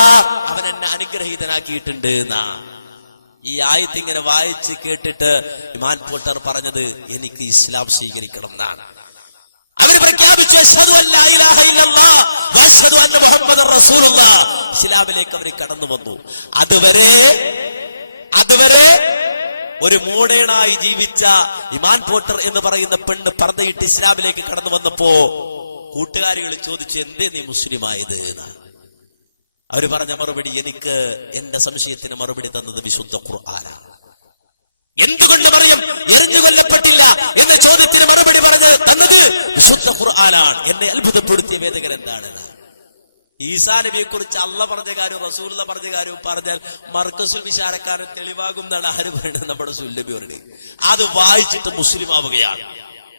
അവൻ എന്നെ അനുഗ്രഹീതനാക്കിയിട്ടുണ്ട് എന്നാ. ഈ ആയത്ത് ഇങ്ങനെ വായിച്ച് കേട്ടിട്ട് ഇമാൻ പോട്ടർ പറഞ്ഞത്, എനിക്ക് ഇസ്ലാം സ്വീകരിക്കണം എന്നാണ്. അവര് പ്രഖ്യാപിച്ചു അശ്ഹദു അല്ലാ ഇലാഹ ഇല്ലല്ലാഹ് വഅശ്ഹദു അന്ന മുഹമ്മദർ റസൂലുള്ളാഹ്. ഇസ്ലാമിലേക്ക് അവർ കടന്നു വന്നു. അതുവരെ ഒരു മോഡേണായി ജീവിച്ച ഇമാൻ പോട്ടർ എന്ന് പറയുന്ന പെണ്ണ് പർദ്ദയിട്ട് ഇസ്ലാമിലേക്ക് കടന്നു വന്നപ്പോ കൂട്ടുകാരികൾ ചോദിച്ചു, എന്തേ നീ മുസ്ലിം ആയത് എന്നാ. അവര് പറഞ്ഞ മറുപടി, എനിക്ക് എന്റെ സംശയത്തിന് മറുപടി തന്നത് വിശുദ്ധ ഖുർആനാണ്. എന്തുകൊണ്ട് മറിയം എറിഞ്ഞു കൊല്ലപ്പെട്ടില്ല എന്ന ചോദ്യത്തിന് മറുപടി തന്നത് വിശുദ്ധ ഖുർആനാണ്. എന്നെ അത്ഭുതപ്പെടുത്തിയ വേദഗ്രന്ഥാണ്. ഈസാ നബിയെ കുറിച്ച് അള്ള പറഞ്ഞ കാര്യവും റസൂലുള്ള പറഞ്ഞ കാര്യവും പറഞ്ഞാൽ മർക്കസുൽ വിശാരക്കാരൻ തെളിവാകും എന്നാണ് ആര് പറയുന്നത്? നമ്മുടെ സുല്ലബി പറയുന്നത്. അത് വായിച്ചിട്ട് മുസ്ലിം ആവുകയാണ്.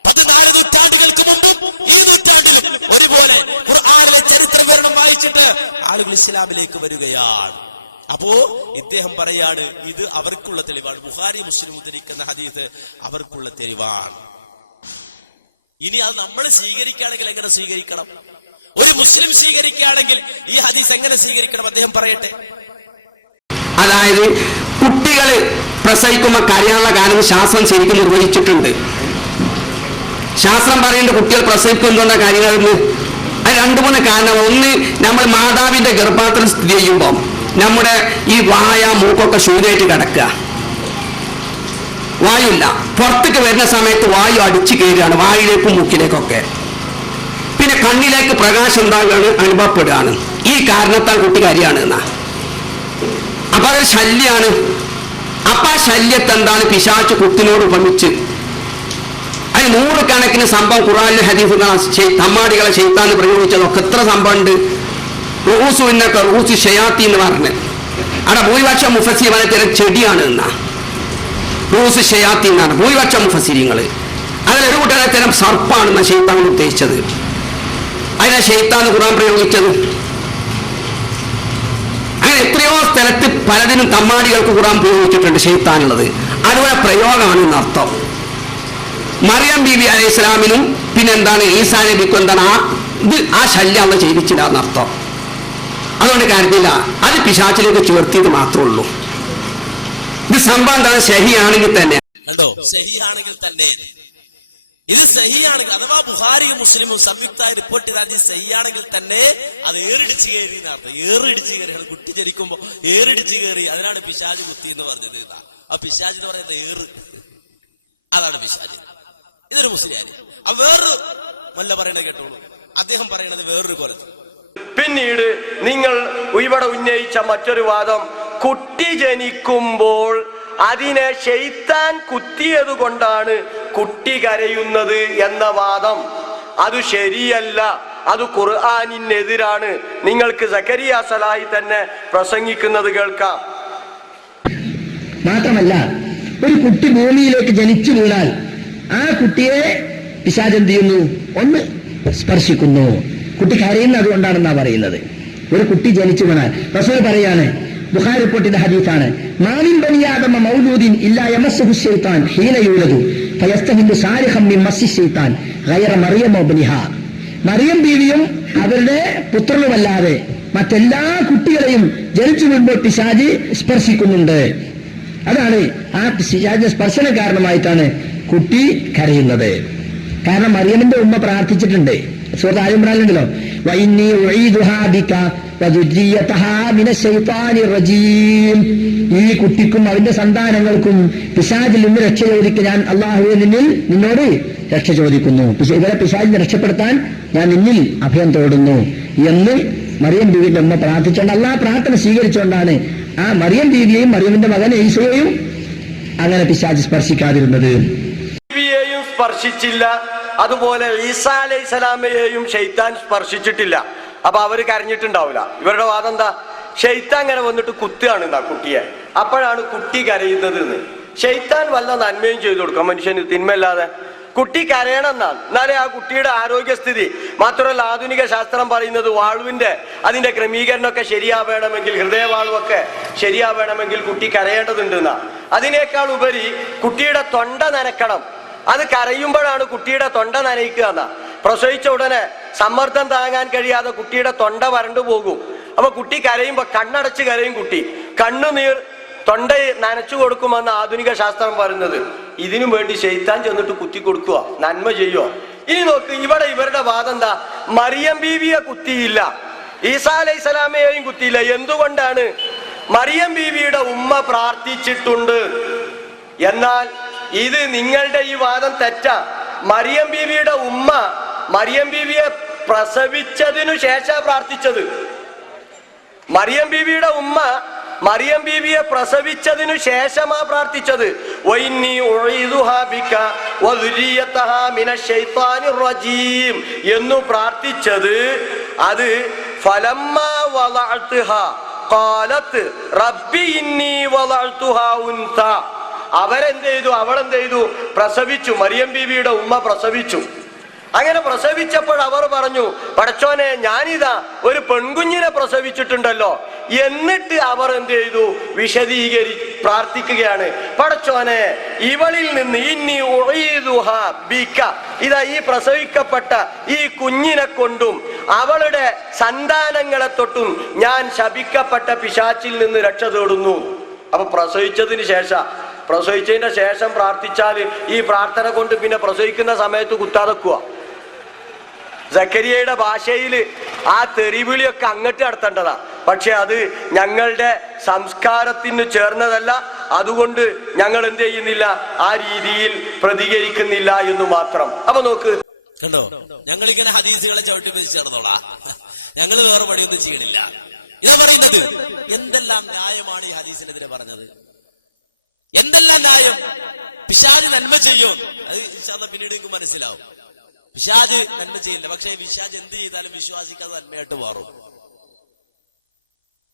14 നൂറ്റാണ്ടുകൾക്ക് മുമ്പും ഈ നൂറ്റാണ്ടിലും ഒരുപോലെ ഖുർആനിലെ ചരിത്ര വിവരണം വായിച്ചിട്ട് ആളുകൾ ഇസ്ലാമിലേക്ക് വരികയാണ്. അപ്പോ ഇദ്ദേഹം പറയാണ്, ഇത് അവർക്കുള്ള തെളിവാണ്. ബുഖാരി മുസ്ലിം ഉദ്ധരിക്കുന്ന ഹദീസ് അവർക്കുള്ള തെളിവാണ്. ഇനി അത് നമ്മൾ സ്വീകരിക്കുകയാണെങ്കിൽ എങ്ങനെ സ്വീകരിക്കണം? ഒരു മുസ്ലിം സ്വീകരിക്കുകയാണെങ്കിൽ ഈ ഹദീസ് എങ്ങനെ സ്വീകരിക്കണം? അദ്ദേഹം പറയട്ടെ. അതായത് കുട്ടികൾ പ്രസവിക്കുമ്പോൾ കരയാനുള്ള കാര്യം ശാസ്ത്രം ശരിക്കും നിർവഹിച്ചിട്ടുണ്ട്. ശാസ്ത്രം പറയുന്നത് കുട്ടികൾ പ്രസവിക്കുന്ന കാര്യങ്ങളെന്ന് അത് 2-3 കാരണം. ഒന്ന്, നമ്മൾ മാതാവിന്റെ ഗർഭപാത്രം സ്ഥിതി ചെയ്യുമ്പോൾ നമ്മുടെ ഈ വായ മൂക്കൊക്കെ ശൂന്യമായിട്ട് കിടക്കുക, വായുല്ല. പുറത്തേക്ക് വരുന്ന സമയത്ത് വായു അടിച്ചു കയറുകയാണ് വായിലേക്കും മൂക്കിലേക്കൊക്കെ. പിന്നെ കണ്ണിലേക്ക് പ്രകാശം ഉണ്ടാകുകയാണ്, അനുഭവപ്പെടുകയാണ്. ഈ കാരണത്താൽ കുട്ടി കരിയാണ് എന്നാ. അപ്പൊ അതൊരു ശല്യാണ്. അപ്പൊ ആ ശല്യത്തെ എന്താണ് പിശാച് കുട്ടിനോട് ഉപമിച്ച് അതിന് 100 കണക്കിന് സംഭവം ഖുർആനിലെ ഹദീസ് തമ്മാടികളെ ശൈത്താൻ പ്രയോഗിച്ചതൊക്കെ എത്ര സംഭവം ഉണ്ട്. റൂസു ഷയാത്തി എന്ന് പറഞ്ഞ് അവിടെ ഭൂരിപക്ഷം മുഫസ്സിർ പറഞ്ഞ ചെടിയാണ് എന്നാ. റൂസ് ഷയാത്തി എന്നാണ് ഭൂരിപക്ഷം മുഫസ്സിരിങ്ങൾ. അതിലൊരു കൂട്ടരെ തരം സർപ്പാണെന്ന ശൈത്താൻ ഉദ്ദേശിച്ചത്. അതിനെ ശൈത്താൻ ഖുർആൻ പ്രയോഗിച്ചത്. അങ്ങനെ എത്രയോ സ്ഥലത്ത് പലതിനും തമ്മാടികൾക്ക് ഖുർആൻ പ്രയോഗിച്ചിട്ടുണ്ട് ശൈത്താനുള്ളത്. അതുപോലെ പ്രയോഗമാണ് എന്നർത്ഥം. മറിയം ബീബി അലൈഹി സ്വലാമിനും പിന്നെന്താണ് ഈസാ നബിക്കും എന്താണ് ആ ശല്യം അള്ള ചെയ്യിച്ചില്ല എന്നർത്ഥം. അതുകൊണ്ട് കാര്യത്തില്ല, അത് പിശാചിലേക്ക് ചേർത്തിയത് മാത്രമേ ഉള്ളൂ. ഇത് സംഭവം എന്താണ്? സഹിയാണെങ്കിൽ തന്നെ കണ്ടോ, സഹിയാണെങ്കിൽ തന്നെ ഇത് സഹിയാണെങ്കിൽ, അഥവാ ബുഖാരിയും മുസ്ലിമും സംയുക്തമായി റിപ്പോർട്ട് ചെയ്ത അത് സഹിയാണെങ്കിൽ തന്നെ അത് ഏറിടിച്ച് കയറി എന്നർത്ഥം. ഏറിടിച്ച് കയറിയാണ് കുട്ടി ജനിക്കുമ്പോ ഏറിടിച്ച് കയറി. അതിനാണ് പിശാച് കുത്തി എന്ന് പറഞ്ഞത്. ആ പിശാച് എന്ന് പറയുന്നത് ഏറ്, അതാണ് പിശാച്. ഇതൊരു മുസ്ലിം. ആ വേറൊരു മല്ല പറയണത് കേട്ടോളൂ. അദ്ദേഹം പറയണത് വേറൊരു കൊലത്തിൽ. പിന്നീട് നിങ്ങൾ ഇവിടെ ഉന്നയിച്ച മറ്റൊരു വാദം, കുട്ടി ജനിക്കുമ്പോൾ അതിനെ ശൈത്താൻ കുത്തിയത് കൊണ്ടാണ് കുട്ടി കരയുന്നത് എന്ന വാദം, അത് ശരിയല്ല. അത് ഖുർആനിനെതിരാണ്. നിങ്ങൾക്ക് സക്കരിയ സലാഹി തന്നെ പ്രസംഗിക്കുന്നത് കേൾക്കാം. മാത്രമല്ല, ഒരു കുട്ടി ഭൂമിയിലേക്ക് ജനിച്ചു വീണാൽ ആ കുട്ടിയെ പിശാച് എന്ത് ചെയ്യുന്നു? ഒന്ന് സ്പർശിക്കുന്നു. കുട്ടി കരയുന്നത് അതുകൊണ്ടാണെന്നാ പറയുന്നത്. ഒരു കുട്ടി ജനിച്ചു വീണാൽ റസൂൽ പറയാണ്, ബുഖാരി റിപ്പോർട്ട് ചെയ്ത ഹദീസാണ്, മാമിൻ ബനി ആദമ മൗലൂദിൻ ഇല്ലാ യമസ്സുഹു ശൈത്താൻ ഹീന യൂലദു ഫയസ്തഹില്ലു സാരിഹം മിൻ മസ്സി ശൈത്താൻ ഗൈറ മറിയം വബ്നിഹാ. മറിയം ബീവിയും അവരുടെ പുത്രനുമല്ലാതെ മറ്റെല്ലാ കുട്ടികളെയും ജനിച്ചു വീഴുമ്പോൾ പിശാച് സ്പർശിക്കുന്നുണ്ട്. അതാണ് ആ പിശാചിന്റെ സ്പർശന കാരണമായിട്ടാണ് കുട്ടി കരയുന്നത്. കാരണം മറിയമിന്റെ ഉമ്മ പ്രാർത്ഥിച്ചിട്ടുണ്ട്. സൂറത്ത് ആൽ ഇംറാനിലുണ്ടല്ലോ, വഇന്നി ഉഈദുഹാ ബിക വദുരിയതഹാ മിനശ് ശൈത്താനിർ റജീം. ഈ കുട്ടിക്കും അവന്റെ സന്താനങ്ങൾക്കും പിശാചിൽ നിന്ന് രക്ഷ ചോദിക്കാൻ ഞാൻ അല്ലാഹുവേ നിന്നോട് രക്ഷ ചോദിക്കുന്നു. ഇവരെ പിശാചിനെ രക്ഷപ്പെടുത്താൻ ഞാൻ നിന്നിൽ അഭയം തേടുന്നു എന്ന് മറിയം ബീവിന്റെ ഉമ്മ പ്രാർത്ഥിച്ചുകൊണ്ട് അല്ലാഹ് പ്രാർത്ഥന സ്വീകരിച്ചുകൊണ്ടാണ് ആ മറിയം ബീവിയെയും മറിയമിന്റെ മകൻ ഈസയെയും അങ്ങനെ പിശാച് സ്പർശിക്കാതിരുന്നത്. സ്പർശിച്ചില്ല. അതുപോലെ ഈസാ അലൈഹിസ്സലാമയെയും ശൈത്താൻ സ്പർശിച്ചിട്ടില്ല. അപ്പൊ അവര് കരഞ്ഞിട്ടുണ്ടാവില്ല. ഇവരുടെ വാദം എന്താ? ശൈത്താൻ അങ്ങനെ വന്നിട്ട് കുത്തുകയാണ് എന്താ കുട്ടിയെ, അപ്പോഴാണ് കുട്ടി കരയുന്നത് എന്ന്. ശൈത്താൻ വല്ല നന്മയും ചെയ്തു കൊടുക്കാം മനുഷ്യന്, തിന്മല്ലാതെ. കുട്ടി കരയണം എന്നാണ്, എന്നാലേ ആ കുട്ടിയുടെ ആരോഗ്യസ്ഥിതി, മാത്രമല്ല ആധുനിക ശാസ്ത്രം പറയുന്നത് വാൾവിന്റെ അതിന്റെ ക്രമീകരണമൊക്കെ ശരിയാവേണമെങ്കിൽ, ഹൃദയവാൾവൊക്കെ ശരിയാവേണമെങ്കിൽ കുട്ടി കരയേണ്ടതുണ്ട് എന്നാ. അതിനേക്കാൾ ഉപരി കുട്ടിയുടെ തൊണ്ട നനക്കണം. അത് കരയുമ്പോഴാണ് കുട്ടിയുടെ തൊണ്ട നനയിക്കുക എന്നാ. പ്രസവിച്ച ഉടനെ സമ്മർദ്ദം താങ്ങാൻ കഴിയാതെ കുട്ടിയുടെ തൊണ്ട വരണ്ടു പോകും. അപ്പൊ കുട്ടി കരയുമ്പോ കണ്ണടച്ച് കരയും കുട്ടി, കണ്ണുനീർ തൊണ്ട നനച്ചു കൊടുക്കുമെന്ന് ആധുനിക ശാസ്ത്രം പറയുന്നത്. ഇതിനു വേണ്ടി ശൈത്താൻ ചെന്നിട്ട് കുത്തി കൊടുക്കുക, നന്മ ചെയ്യുവോ? ഇനി നോക്ക്, ഇവിടെ ഇവരുടെ വാദം എന്താ? മറിയം ബീവിയെ കുത്തിയില്ല, ഈസാ അലൈഹിസ്സലാമയെയും കുത്തിയില്ല. എന്തുകൊണ്ടാണ്? മറിയം ബീവിയുടെ ഉമ്മ പ്രാർത്ഥിച്ചിട്ടുണ്ട്. എന്നാൽ ഇത് നിങ്ങളുടെ ഈ വാദം തെറ്റാ. മറിയം ബീവിയുടെ ഉമ്മ മറിയം ബീവിയെ പ്രസവിച്ചതിനു ശേഷം പ്രാർത്ഥിച്ചത്. മറിയം ബീവിയുടെ ഉമ്മ മറിയം ബീവിയെ പ്രസവിച്ചതിനു ശേഷമാ പ്രാർത്ഥിച്ചത്. എന്നു പ്രാർത്ഥിച്ചത് അത് ഫലമ്മാ വളഅത്ഹാ ഖാലത്ത് റബ്ബി ഇന്നി വളഅതുഹാ ഉൻസ. അവരെന്ത് ചെയ്തു? അവളെന്ത് ചെയ്തു? പ്രസവിച്ചു. മറിയം ബീവിയുടെ ഉമ്മ പ്രസവിച്ചു. അങ്ങനെ പ്രസവിച്ചപ്പോൾ അവർ പറഞ്ഞു, പടച്ചോനെ, ഞാനിതാ ഒരു പെൺകുഞ്ഞിനെ പ്രസവിച്ചിട്ടുണ്ടല്ലോ. എന്നിട്ട് അവർ എന്ത് ചെയ്തു? പ്രാർത്ഥിക്കുകയാണ്, പടച്ചോനെ, ഇവളിൽ നിന്ന് ഇന്നി ഉഈദുഹാ ബിക, ഇതാ ഈ പ്രസവിക്കപ്പെട്ട ഈ കുഞ്ഞിനെ കൊണ്ടും അവളുടെ സന്താനങ്ങളെ തൊട്ടും ഞാൻ ശപിക്കപ്പെട്ട പിശാചിൽ നിന്ന് രക്ഷ തേടുന്നു. അപ്പൊ പ്രസവിച്ചതിന് പ്രസവിച്ചതിന്റെ ശേഷം പ്രാർത്ഥിച്ചാൽ ഈ പ്രാർത്ഥന കൊണ്ട് പിന്നെ പ്രസവിക്കുന്ന സമയത്ത് കുത്താതെക്കുക. സക്കരിയയുടെ ഭാഷയിൽ ആ തെറിവിളിയൊക്കെ അങ്ങോട്ട് നടത്തേണ്ടതാ. പക്ഷെ അത് ഞങ്ങളുടെ സംസ്കാരത്തിന് ചേർന്നതല്ല. അതുകൊണ്ട് ഞങ്ങൾ എന്ത് ചെയ്യുന്നില്ല, ആ രീതിയിൽ പ്രതികരിക്കുന്നില്ല എന്ന് മാത്രം. അപ്പൊ നോക്ക്, കണ്ടോ, ഞങ്ങളിങ്ങനെ ഹദീസുകളെ ചവിട്ടി പതിച്ച് നടന്നോളാ, ഞങ്ങൾ വേറെ പണിയൊന്നും ചെയ്യണില്ല. ഇതാ പറയുന്നത്. എന്തെല്ലാം ന്യായമാണ് ഈ ഹദീസിനെതിരെ പറഞ്ഞത്? എന്തെല്ലാം ന്യായം? പിശാച് നന്മ ചെയ്യും, അത് ഇൻഷാല്ലാ പിന്നീട് നിങ്ങൾക്ക് മനസ്സിലാവും. പിശാച് നന്മ ചെയ്യില്ല, പക്ഷെ പിശാച് എന്ത് ചെയ്താലും വിശ്വാസിക്കാതെ നന്മയായിട്ട് മാറും.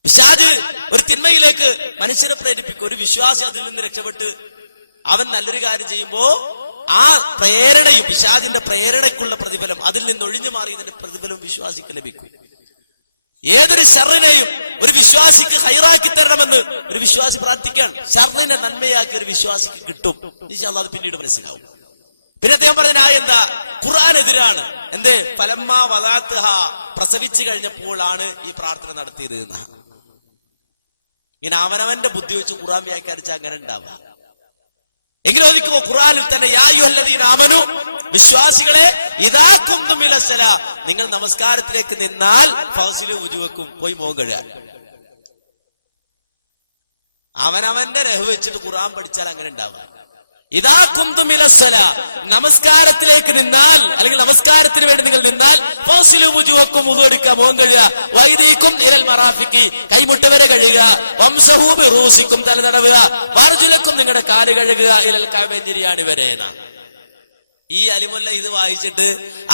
പിശാച് ഒരു തിന്മയിലേക്ക് മനുഷ്യരെ പ്രേരിപ്പിക്കും. ഒരു വിശ്വാസി അതിൽ നിന്ന് രക്ഷപ്പെട്ട് അവൻ നല്ലൊരു കാര്യം ചെയ്യുമ്പോ ആ പ്രേരണയും, പിശാചിന്റെ പ്രേരണയ്ക്കുള്ള പ്രതിഫലം, അതിൽ നിന്ന് ഒഴിഞ്ഞു മാറിയതിന്റെ പ്രതിഫലം വിശ്വാസിക്ക് ലഭിക്കും. ഏതൊരു ഷർറിനെയും ഒരു വിശ്വാസിക്ക് ഹൈറാക്കി തരണമെന്ന് ഒരു വിശ്വാസി പ്രാർത്ഥിക്കാൻ, ഷർറിനെ നന്മയാക്കി ഒരു വിശ്വാസിക്ക് കിട്ടും. ഇൻഷാല്ലാ അത് പിന്നീട് മനസ്സിലാവും. പിന്നെ അദ്ദേഹം പറഞ്ഞ എന്താ? ഖുർആൻ എതിരാണ്. എന്തേ? ഫലമ്മാ വദഅത്ഹാ, പ്രസവിച്ചു കഴിഞ്ഞപ്പോഴാണ് ഈ പ്രാർത്ഥന നടത്തിയത് എന്നാ. ഇങ്ങനെ അവനവന്റെ ബുദ്ധി വെച്ച് ഖുർആൻ വ്യാഖ്യാനിച്ച അങ്ങനെ ഉണ്ടാവുക. എങ്കിലും ഒതുക്കോ ഖുർആനിൽ തന്നെ യാ അയ്യുഹല്ലദീന ആമനു, വിശ്വാസികളെ, ഇദാ കുന്തും ഇലസ്സലാ, നിങ്ങൾ നമസ്കാരത്തിലേക്ക് നിന്നാൽ ഫഗ്സിലു വുജൂഹക്കും, പോയി മുഖം കഴുകാൻ. അവനവന്റെ രഹ് വെച്ചിട്ട് ഖുർആൻ പഠിച്ചാൽ അങ്ങനെ ഉണ്ടാവുക. ഇദാ കുന്തും ഇലസ്സലാ, നമസ്കാരത്തിലേക്ക് നിന്നാൽ, അല്ലെങ്കിൽ നമസ്കാരത്തിന് വേണ്ടി നിങ്ങൾ നിന്നാൽ, ഫഗ്സിലു വുജൂഹക്കും, വുദു എടുക്കുക, മുഖം കഴുകുക, വൈദീകും ഇലൽ മറാഫിഖി, കൈമുട്ട് വരെ കഴുകുക, വംസഹു ബിറൂസിക്കും, തല തടവുക, വഅർജുലക്കും, നിങ്ങളുടെ കാല് കഴുകുക, ഇലൽ കഅബൈൻ, നിര്യാണി വരെ. ഈ അലിമുല്ല ഇത് വായിച്ചിട്ട്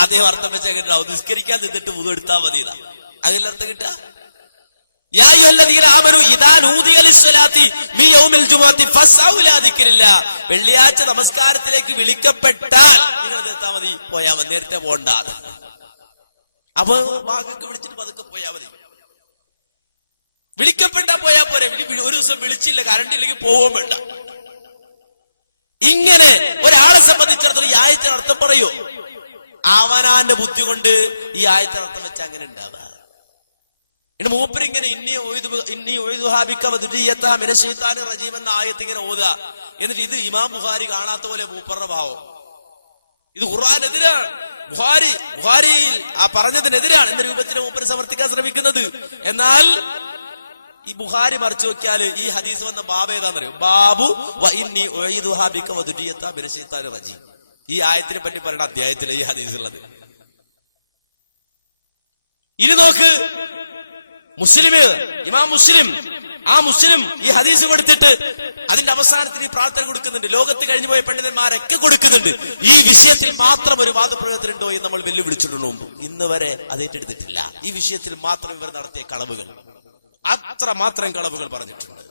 അദ്ദേഹം അർത്ഥം വെച്ചാൽ കിട്ടാവും, നിസ്കരിക്കാൻ നിന്നിട്ട് വുദു എടുത്താൽ മതി. അതിൽ അർത്ഥം കിട്ടുക. യാ അയ്യുഹല്ലദീന ആമനു ഇദാ നൂദിയ ലിസ്സലാത്തി മിൻ യൗമിൽ ജുമുഅത്തി ഫസ്ഔ ഇലാ ദിക്രില്ലാ, വെള്ളിയാഴ്ച നമസ്കാരത്തിലേക്ക് വിളിക്കപ്പെട്ടാൽ നിങ്ങൾ നിർത്താൽ മതി, പോയാൽ മതി, നേരത്തെ പോണ്ട. അപ്പൊ ഭാഗമൊക്കെ വിളിച്ചിട്ട് പതുക്കെ പോയാൽ മതി. വിളിക്കപ്പെട്ടാ പോയാൽ പോരെ. ഒരു ദിവസം വിളിച്ചില്ല, കറണ്ട് ഇല്ലെങ്കിൽ പോവുകയും വേണ്ട. ഇങ്ങനെ ഒരാളെ സംബന്ധിച്ചിടത്തോളം ഈ ആയത്തിന് അർത്ഥം പറയൂ. അവനാന്റെ ബുദ്ധി കൊണ്ട് ഈ ആയത്തിന് അർത്ഥം വെച്ചാൽ അങ്ങനെ ഉണ്ടാവുക. മൂപ്പരിങ്ങനെ എന്ന ആയത്ത് ഇങ്ങനെ ഓതുക. എന്നിട്ട് ഇത് ഇമാം ബുഖാരി കാണാത്ത പോലെ മൂപ്പറുടെ ഭാവം. ഇത് ഖുർആനെതിരാണ്, ബുഖാരിയിൽ ആ പറഞ്ഞതിനെതിരാണ് എന്ന രൂപത്തിൽ മൂപ്പര് സമർത്ഥിക്കാൻ ശ്രമിക്കുന്നത്. എന്നാൽ ഈ ബുഖാരി മറിച്ചു നോക്കിയാൽ ഈ ഹദീസ് വന്ന ബാബ് ഏതാണെന്നറിയോ? ബാബു വഇന്നി ഉഈദുഹാ ബിക വദുരിയത മിനശ്ശൈത്താനിർ റജീം. ഈ ആയത്തിനെ പറ്റി പറയുന്ന അധ്യായത്തിലെ ഈ ഹദീസ് ഉള്ളത്. ഇനി നോക്ക്, മുസ്ലിം, ഇമാം മുസ്ലിം, ആ മുസ്ലിം ഈ ഹദീസ് കൊടുത്തിട്ട് അതിന്റെ അവസാനത്തിന് ഈ പ്രാർത്ഥന കൊടുക്കുന്നുണ്ട്. ലോകത്ത് കഴിഞ്ഞു പോയ പണ്ഡിതന്മാരൊക്കെ കൊടുക്കുന്നുണ്ട്. ഈ വിഷയത്തിൽ മാത്രം ഒരു വാദപ്രയോഗത്തിലുണ്ടോ എന്ന് നമ്മൾ വെല്ലുവിളിച്ചിട്ടുണ്ട് മുമ്പ്. ഇന്ന് വരെ അത് ഏറ്റെടുത്തിട്ടില്ല. ഈ വിഷയത്തിൽ മാത്രം ഇവർ നടത്തിയ കളവുകൾ, അത്ര മാത്രം കളവുകൾ പറഞ്ഞിട്ടുണ്ട്.